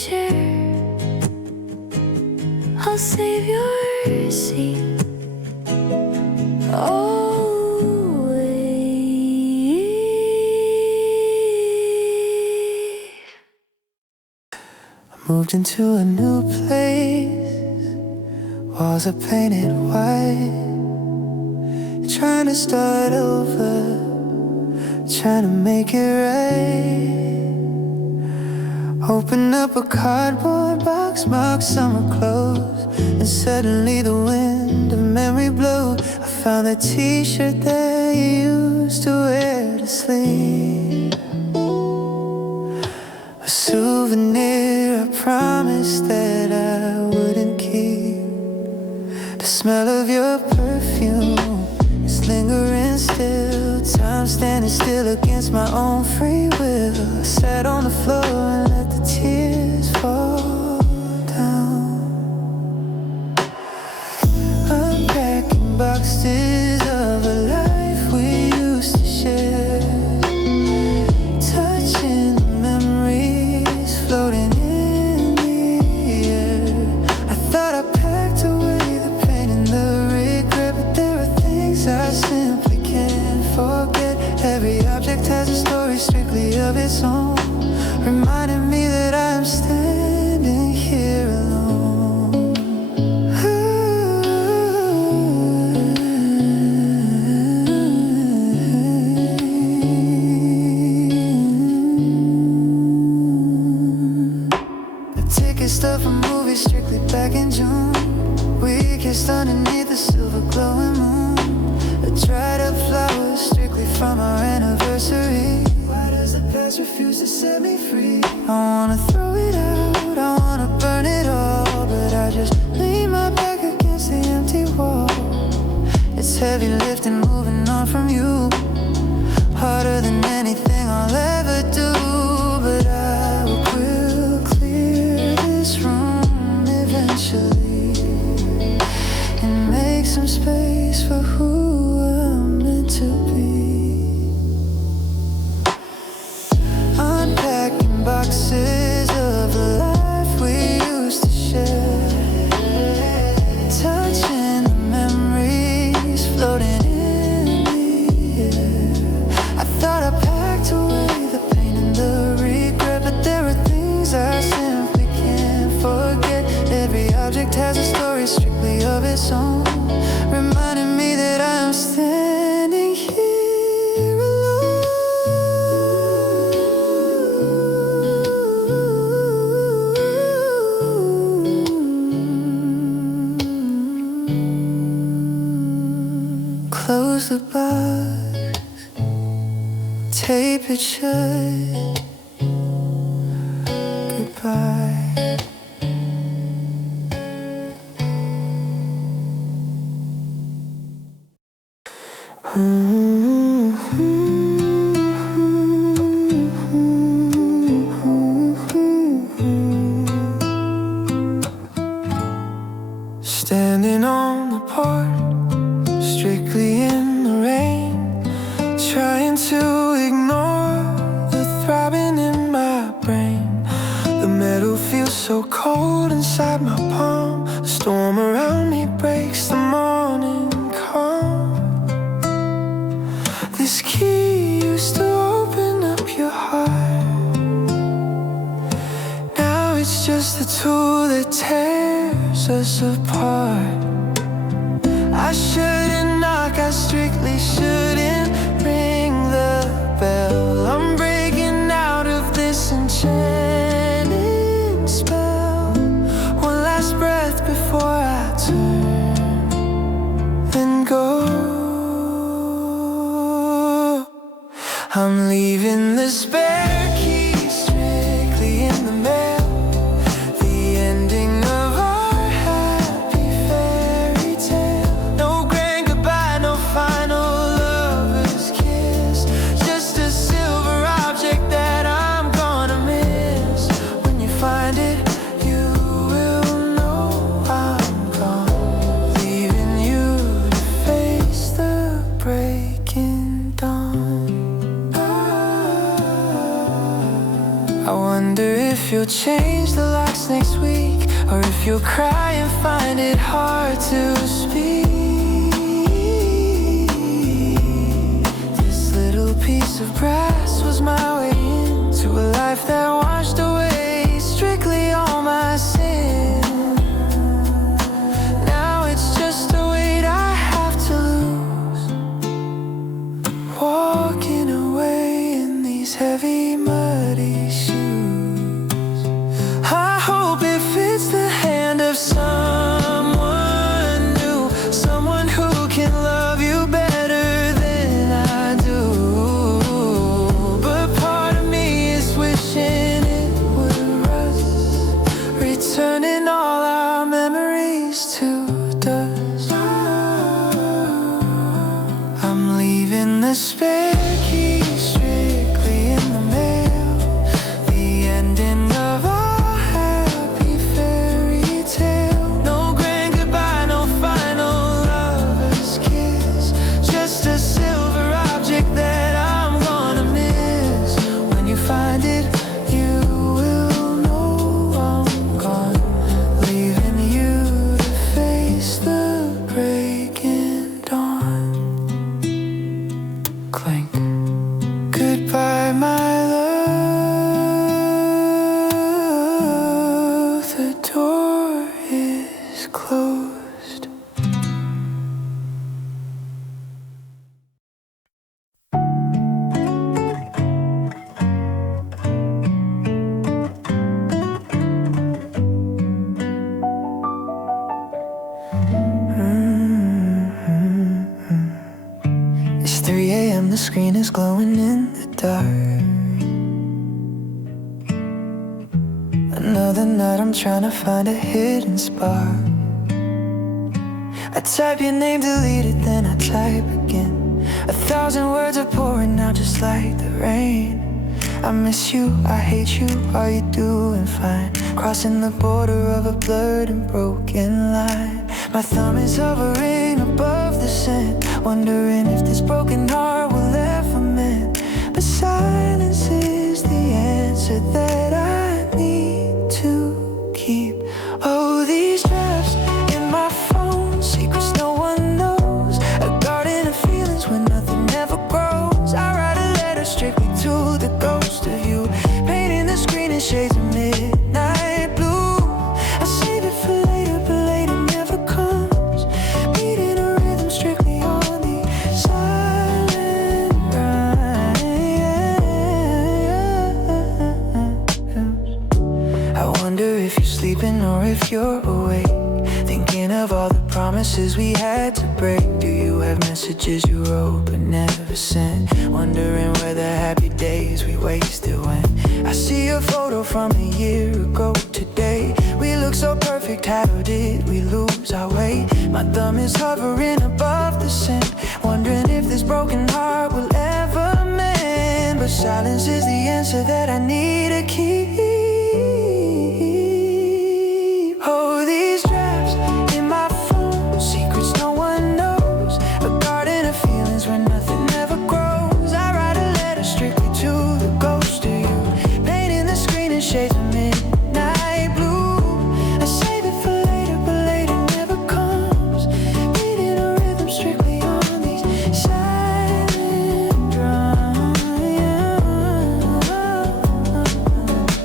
chair. I'll save your seat. Moved into a new place. Walls are painted white. Trying to start over, trying to make it right. Open up a cardboard box marked summer clothes, and suddenly the wind of memory blew. I found the t-shirt that you used to wear to sleep. A souvenir I promised that I wouldn't keep. The smell of your perfume is lingering still. Time standing still against my own free will. I sat on the floor and let the tears fall down. Unpacking boxes of a life we used to share. Touching the memories floating in the air. I thought I packed away the pain and the regret, but there are things I simply can't forget. Every object has a story strictly of its own, reminding me that I'm standing here alone. The ticket stub from movies strictly back in June. We kissed underneath the silver glowing moon. A dried up flowers strictly from our anniversary. Why does the past refuse to set me free? I wanna throw it out, I wanna burn it all, but I just lean my back against the empty wall. It's heavy lifting, moving on from you, harder than anything I'll ever do. But I will clear this room eventually and make some space for who I'm meant to be. Unpacking boxes of the life we used to share. Touching the memories floating in the air. I thought I packed away the pain and the regret, but there are things I simply can't forget. Every object has a story strictly of its own, reminding me that I'm standing here alone. Close the box, tape it shut, goodbye. Standing on the porch, strictly in the rain, trying to ignore the throbbing in my brain. The metal feels so cold inside my palm. The storm around me breaks the morning calm. This key used to open up your heart. Now it's just a tool that tears us apart. I shouldn't knock, I strictly shouldn't ring the bell. I'm breaking out of this enchanting spell. One last breath before I turn and go. I'm leaving the spare key strictly in the mail. The ending of our happy fairy tale. No grand goodbye, no final lover's kiss. Just a silver object that I'm gonna miss. When you find it, you will know I'm gone, leaving you to face the breaking dawn. I wonder if you'll change the light box next week, or if you'll cry and find it hard to speak. This little piece of brass was my way into a life that washed away strictly all my sin. Now it's just a weight I have to lose, walking away in these heavy muddy shoes. I hope it fits the hand of someone new, someone who can love you better than I do. But part of me is wishing it would rust, returning all our memories to dust. I'm leaving the spare key strictly in the mail, the ending of our happy fairy tale. No grand goodbye, no final lover's kiss, just a silver object that I'm gonna miss. When you find it, you will know I'm gone, leaving you to face the breaking dawn. Clink. Goodbye, my love. The door is closed. It's 3 a.m., the screen is glowing in the dark. Another night I'm trying to find a hidden spark. I type your name, delete it, then I type again. 1,000 words are pouring out just like the rain. I miss you, I hate you, are you doing fine? Crossing the border of a blurred and broken line. My thumb is hovering above the sand, wondering if this broken heart will ever mend. But silence is the answer that I need to keep. Oh, these drafts in my phone, secrets no one knows, a garden of feelings where nothing ever grows. I write a letter strictly to the ghost of you, painting the screen in shades of midnight blue. I save it for later, but later never comes, beating a rhythm strictly on the silent rhymes. I wonder if you're sleeping or if you're awake, thinking of all the promises we had to break. Do you have messages you wrote but never sent? Wondering where the happy days we wasted went. I see a photo from a year ago today. We look so perfect, how did we lose our way? My thumb is hovering above the sand, wondering if this broken heart will ever mend. But silence is the answer that I need to keep. Oh, these drafts in my phone, secrets no one knows, a garden of feelings where nothing ever grows. I write a letter strictly to the ghost of you, painting the screen in shades of midnight blue. I save it for later, but later never comes, beating a rhythm strictly on these silent drums.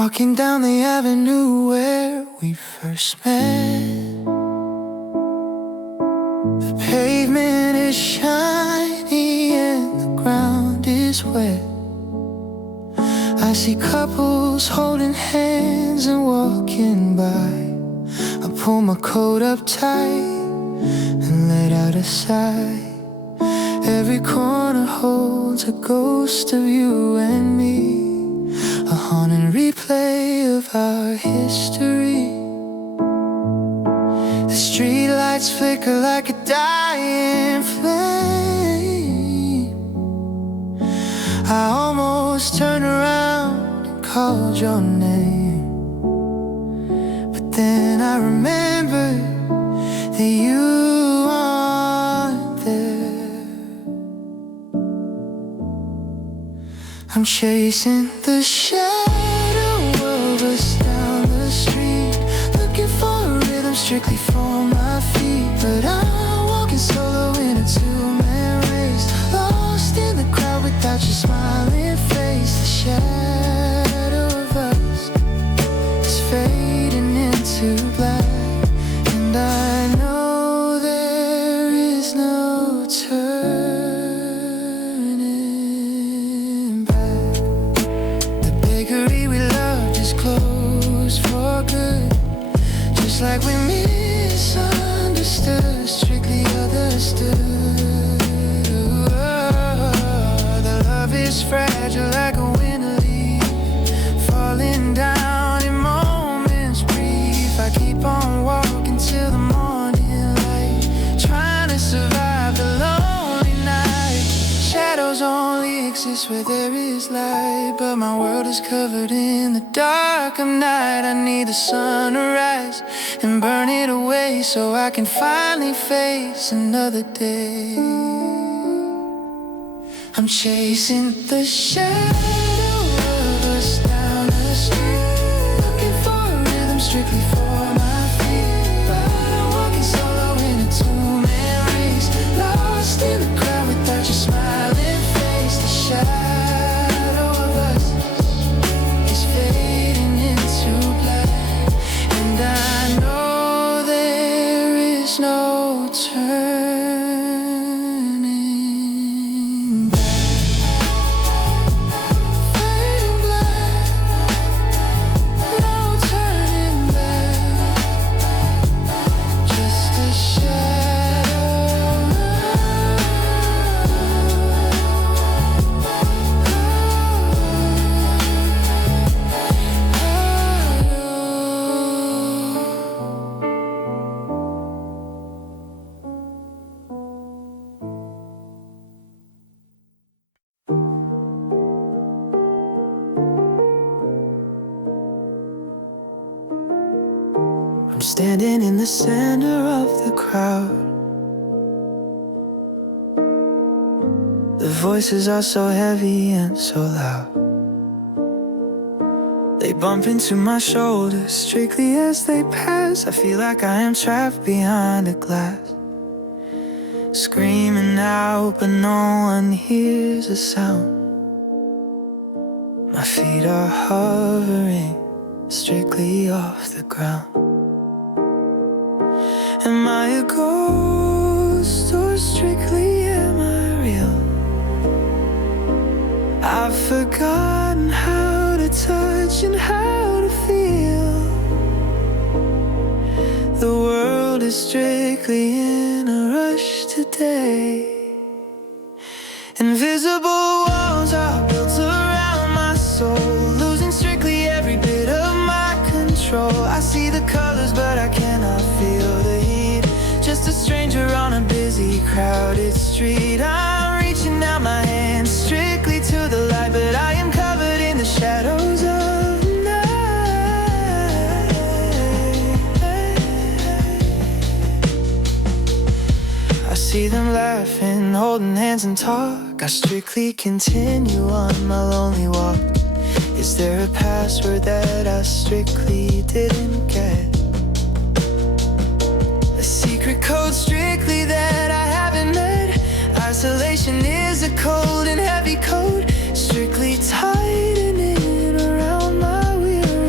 walking down the avenue where we first met. The pavement is shiny and the ground is wet. I see couples holding hands and walking by. I pull my coat up tight and let out a sigh. Every corner holds a ghost of you and me, a haunting replay of our history. The streetlights flicker like a dying flame. I almost turned around and called your name, but then I remembered that you aren't there. I'm chasing the shadow of us down the street, looking for a rhythm strictly for my feet. But I'm walking solo in a two-man race, lost in the crowd without your smiling face. The shadow of us is fading into black, and I know there is no turning back. The bakery we loved is closed for good, just like we misunderstood, strictly understood. The love is fragile like a winter leaf, falling down in moments brief. I keep on walking till the morning light, trying to survive the lonely night. Shadows only exist where there is light, but my world is covered in the dark of night. I need the sun to rise and burn it away so I can finally face another day. I'm chasing the shadow of us down the street, looking for a rhythm strictly for my feet. But I'm walking solo in a two-man race, lost in the crowd without your smiling face. The shadow of us is fading into black, and I know there is no turning back. Fading black, no turning back, just a I'm standing in the center of the crowd. The voices are so heavy and so loud. They bump into my shoulders strictly as they pass. I feel like I am trapped behind a glass, screaming out but no one hears a sound. My feet are hovering strictly off the ground. Am I a ghost or strictly am I real? I've forgotten how to touch and how to feel. The world is strictly in a rush today. Invisible walls are built around my soul, losing strictly every bit of my control. I see the colors but I cannot feel the heat, just a stranger on a busy, crowded street. I'm reaching out my hands strictly to the light, but I am covered in the shadows of night. I see them laughing, holding hands and talk. I strictly continue on my lonely walk. Is there a password that I strictly didn't get? A secret code strictly that I haven't met. Isolation is a cold and heavy coat, strictly tightening around my weary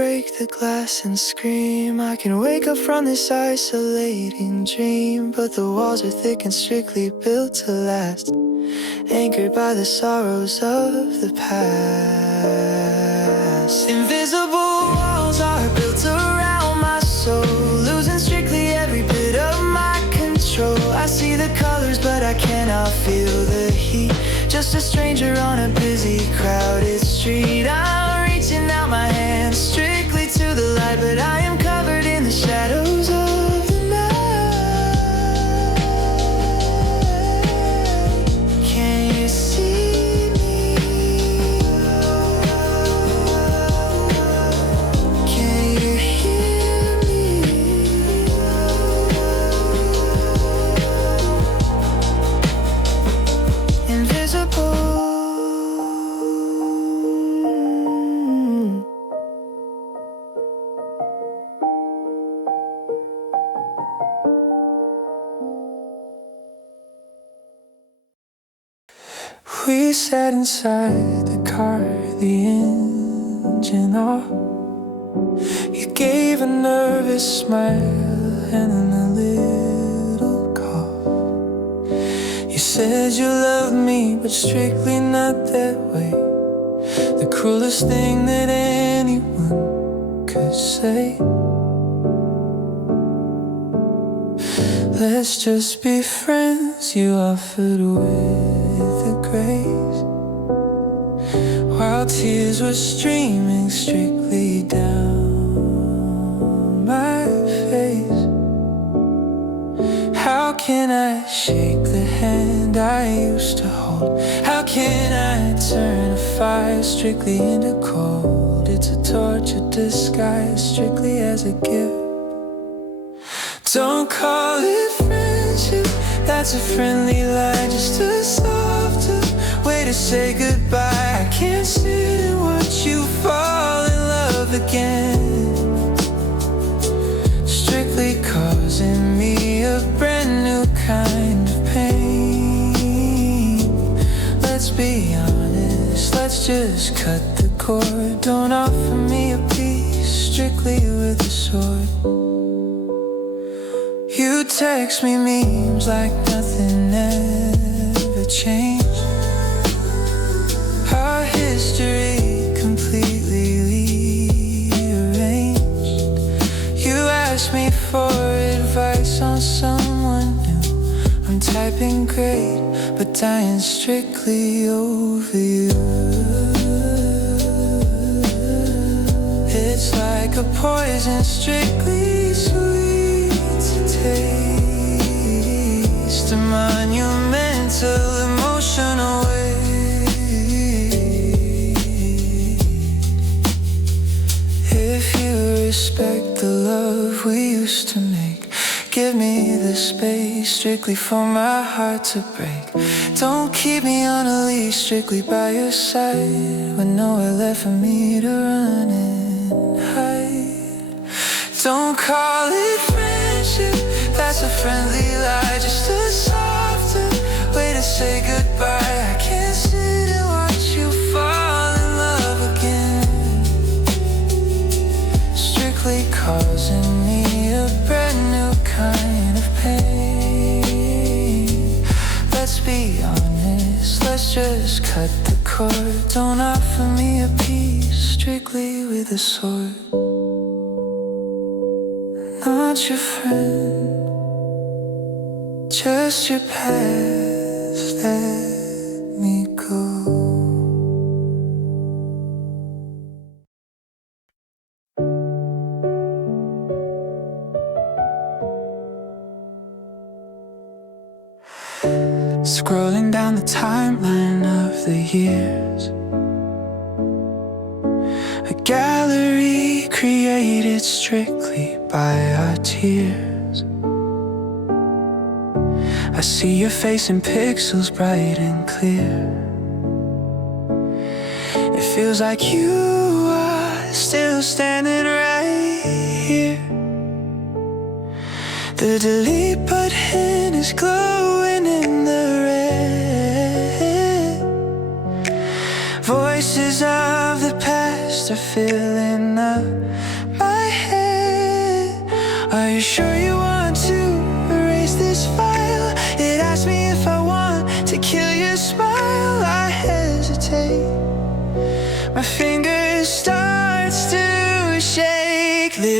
break the glass and scream. I can wake up from this isolating dream, but the walls are thick and strictly built to last, anchored by the sorrows of the past. Invisible walls are built around my soul, losing strictly every bit of my control. I see the colors but I cannot feel the heat, just a stranger on a busy crowded street. I'm reaching out my hands strictly to the light, but I am covered in the shadows of the night. Can you see me? Can you hear me? Invisible. We sat inside the car, the engine off. You gave a nervous smile and then a little cough. You said you loved me, but strictly not that way. The cruelest thing that anyone could say. Let's just be friends, you offered with a grace, while tears were streaming strictly down my face. How can I shake the hand I used to hold? How can I turn a fire strictly into cold? It's a torture disguised strictly as a gift. Don't call it friendship, that's a friendly lie, just a softer way to say goodbye. I can't sit and watch you fall in love again, strictly causing me a brand new kind of pain. Let's be honest, let's just cut the cord. Don't offer me a peace strictly with a sword. You text me memes like nothing ever changed. Our history completely rearranged. You asked me for advice on someone new. I'm typing great, but dying strictly over you. It's like a poison, strictly sweet to taste, a monumental emotional weight. If you respect the love we used to make, give me the space strictly for my heart to break. Don't keep me on a leash strictly by your side, with nowhere left for me to run and hide. Don't call it friendship, that's a friendly lie, just a softer way to say goodbye. I can't sit and watch you fall in love again, strictly causing me a brand new kind of pain. Let's be honest, let's just cut the cord. Don't offer me a peace strictly with a sword. Not your friend, just your past. Let me go. Scrolling down the timeline of the years, a gallery created strictly by our tears. I see your face in pixels bright and clear. It feels like you are still standing right here. The delete button is glowing in the red. Voices of the past are filling up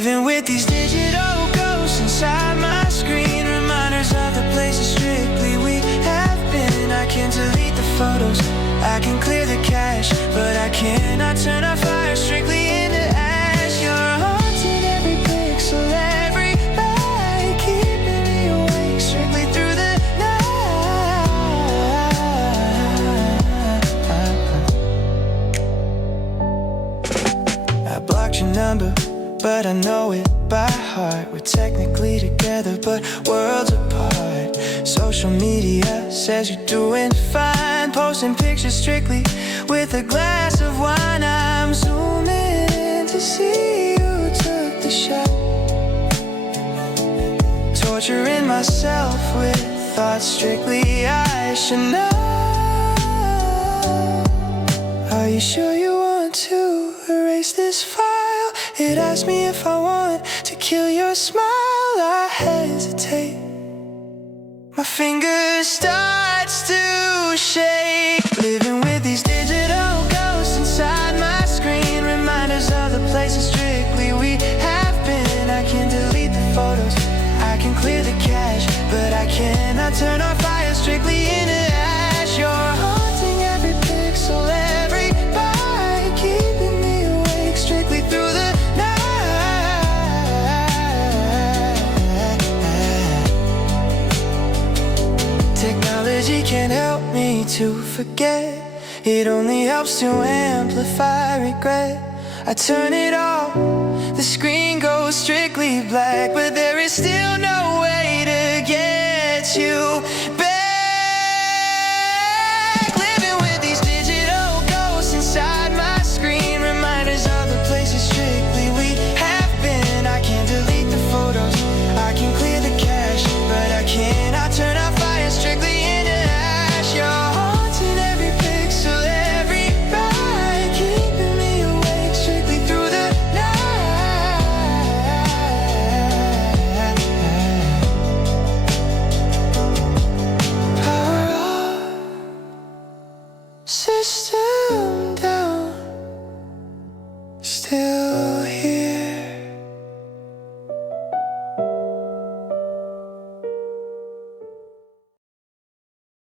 Living with these digital ghosts inside my screen, reminders of the places strictly we have been. I can delete the photos, I can clear the cache, but I cannot turn our fire strictly into ash. You're haunting every pixel, every light, keeping me awake strictly through the night. I blocked your number, but I know it by heart. We're technically together, but worlds apart. Social media says you're doing fine, posting pictures strictly with a glass of wine. I'm zooming in to see who took the shot, torturing myself with thoughts strictly I should know. Are you sure you want to erase this file? It asks me if I want to kill your smile. I hesitate, my fingers starts to shake. Living with these digital ghosts inside my screen, reminders of the places strictly we have been. I can delete the photos, I can clear the cache, but I cannot turn our fire strictly into ash. You're haunting every pixel, every bite, keeping me awake strictly through the night. Technology can't help me to forget, it only helps to amplify regret. I turn it off, the screen goes strictly black, but there is still no way to get you back. Living with these digital ghosts inside my screen, reminders of the places strictly we have been. I can delete the photos, I can clear the cache, but I cannot turn our fire strictly into ash. You're haunting every pixel, every bite, keeping me awake strictly through the night. Power off, system down, still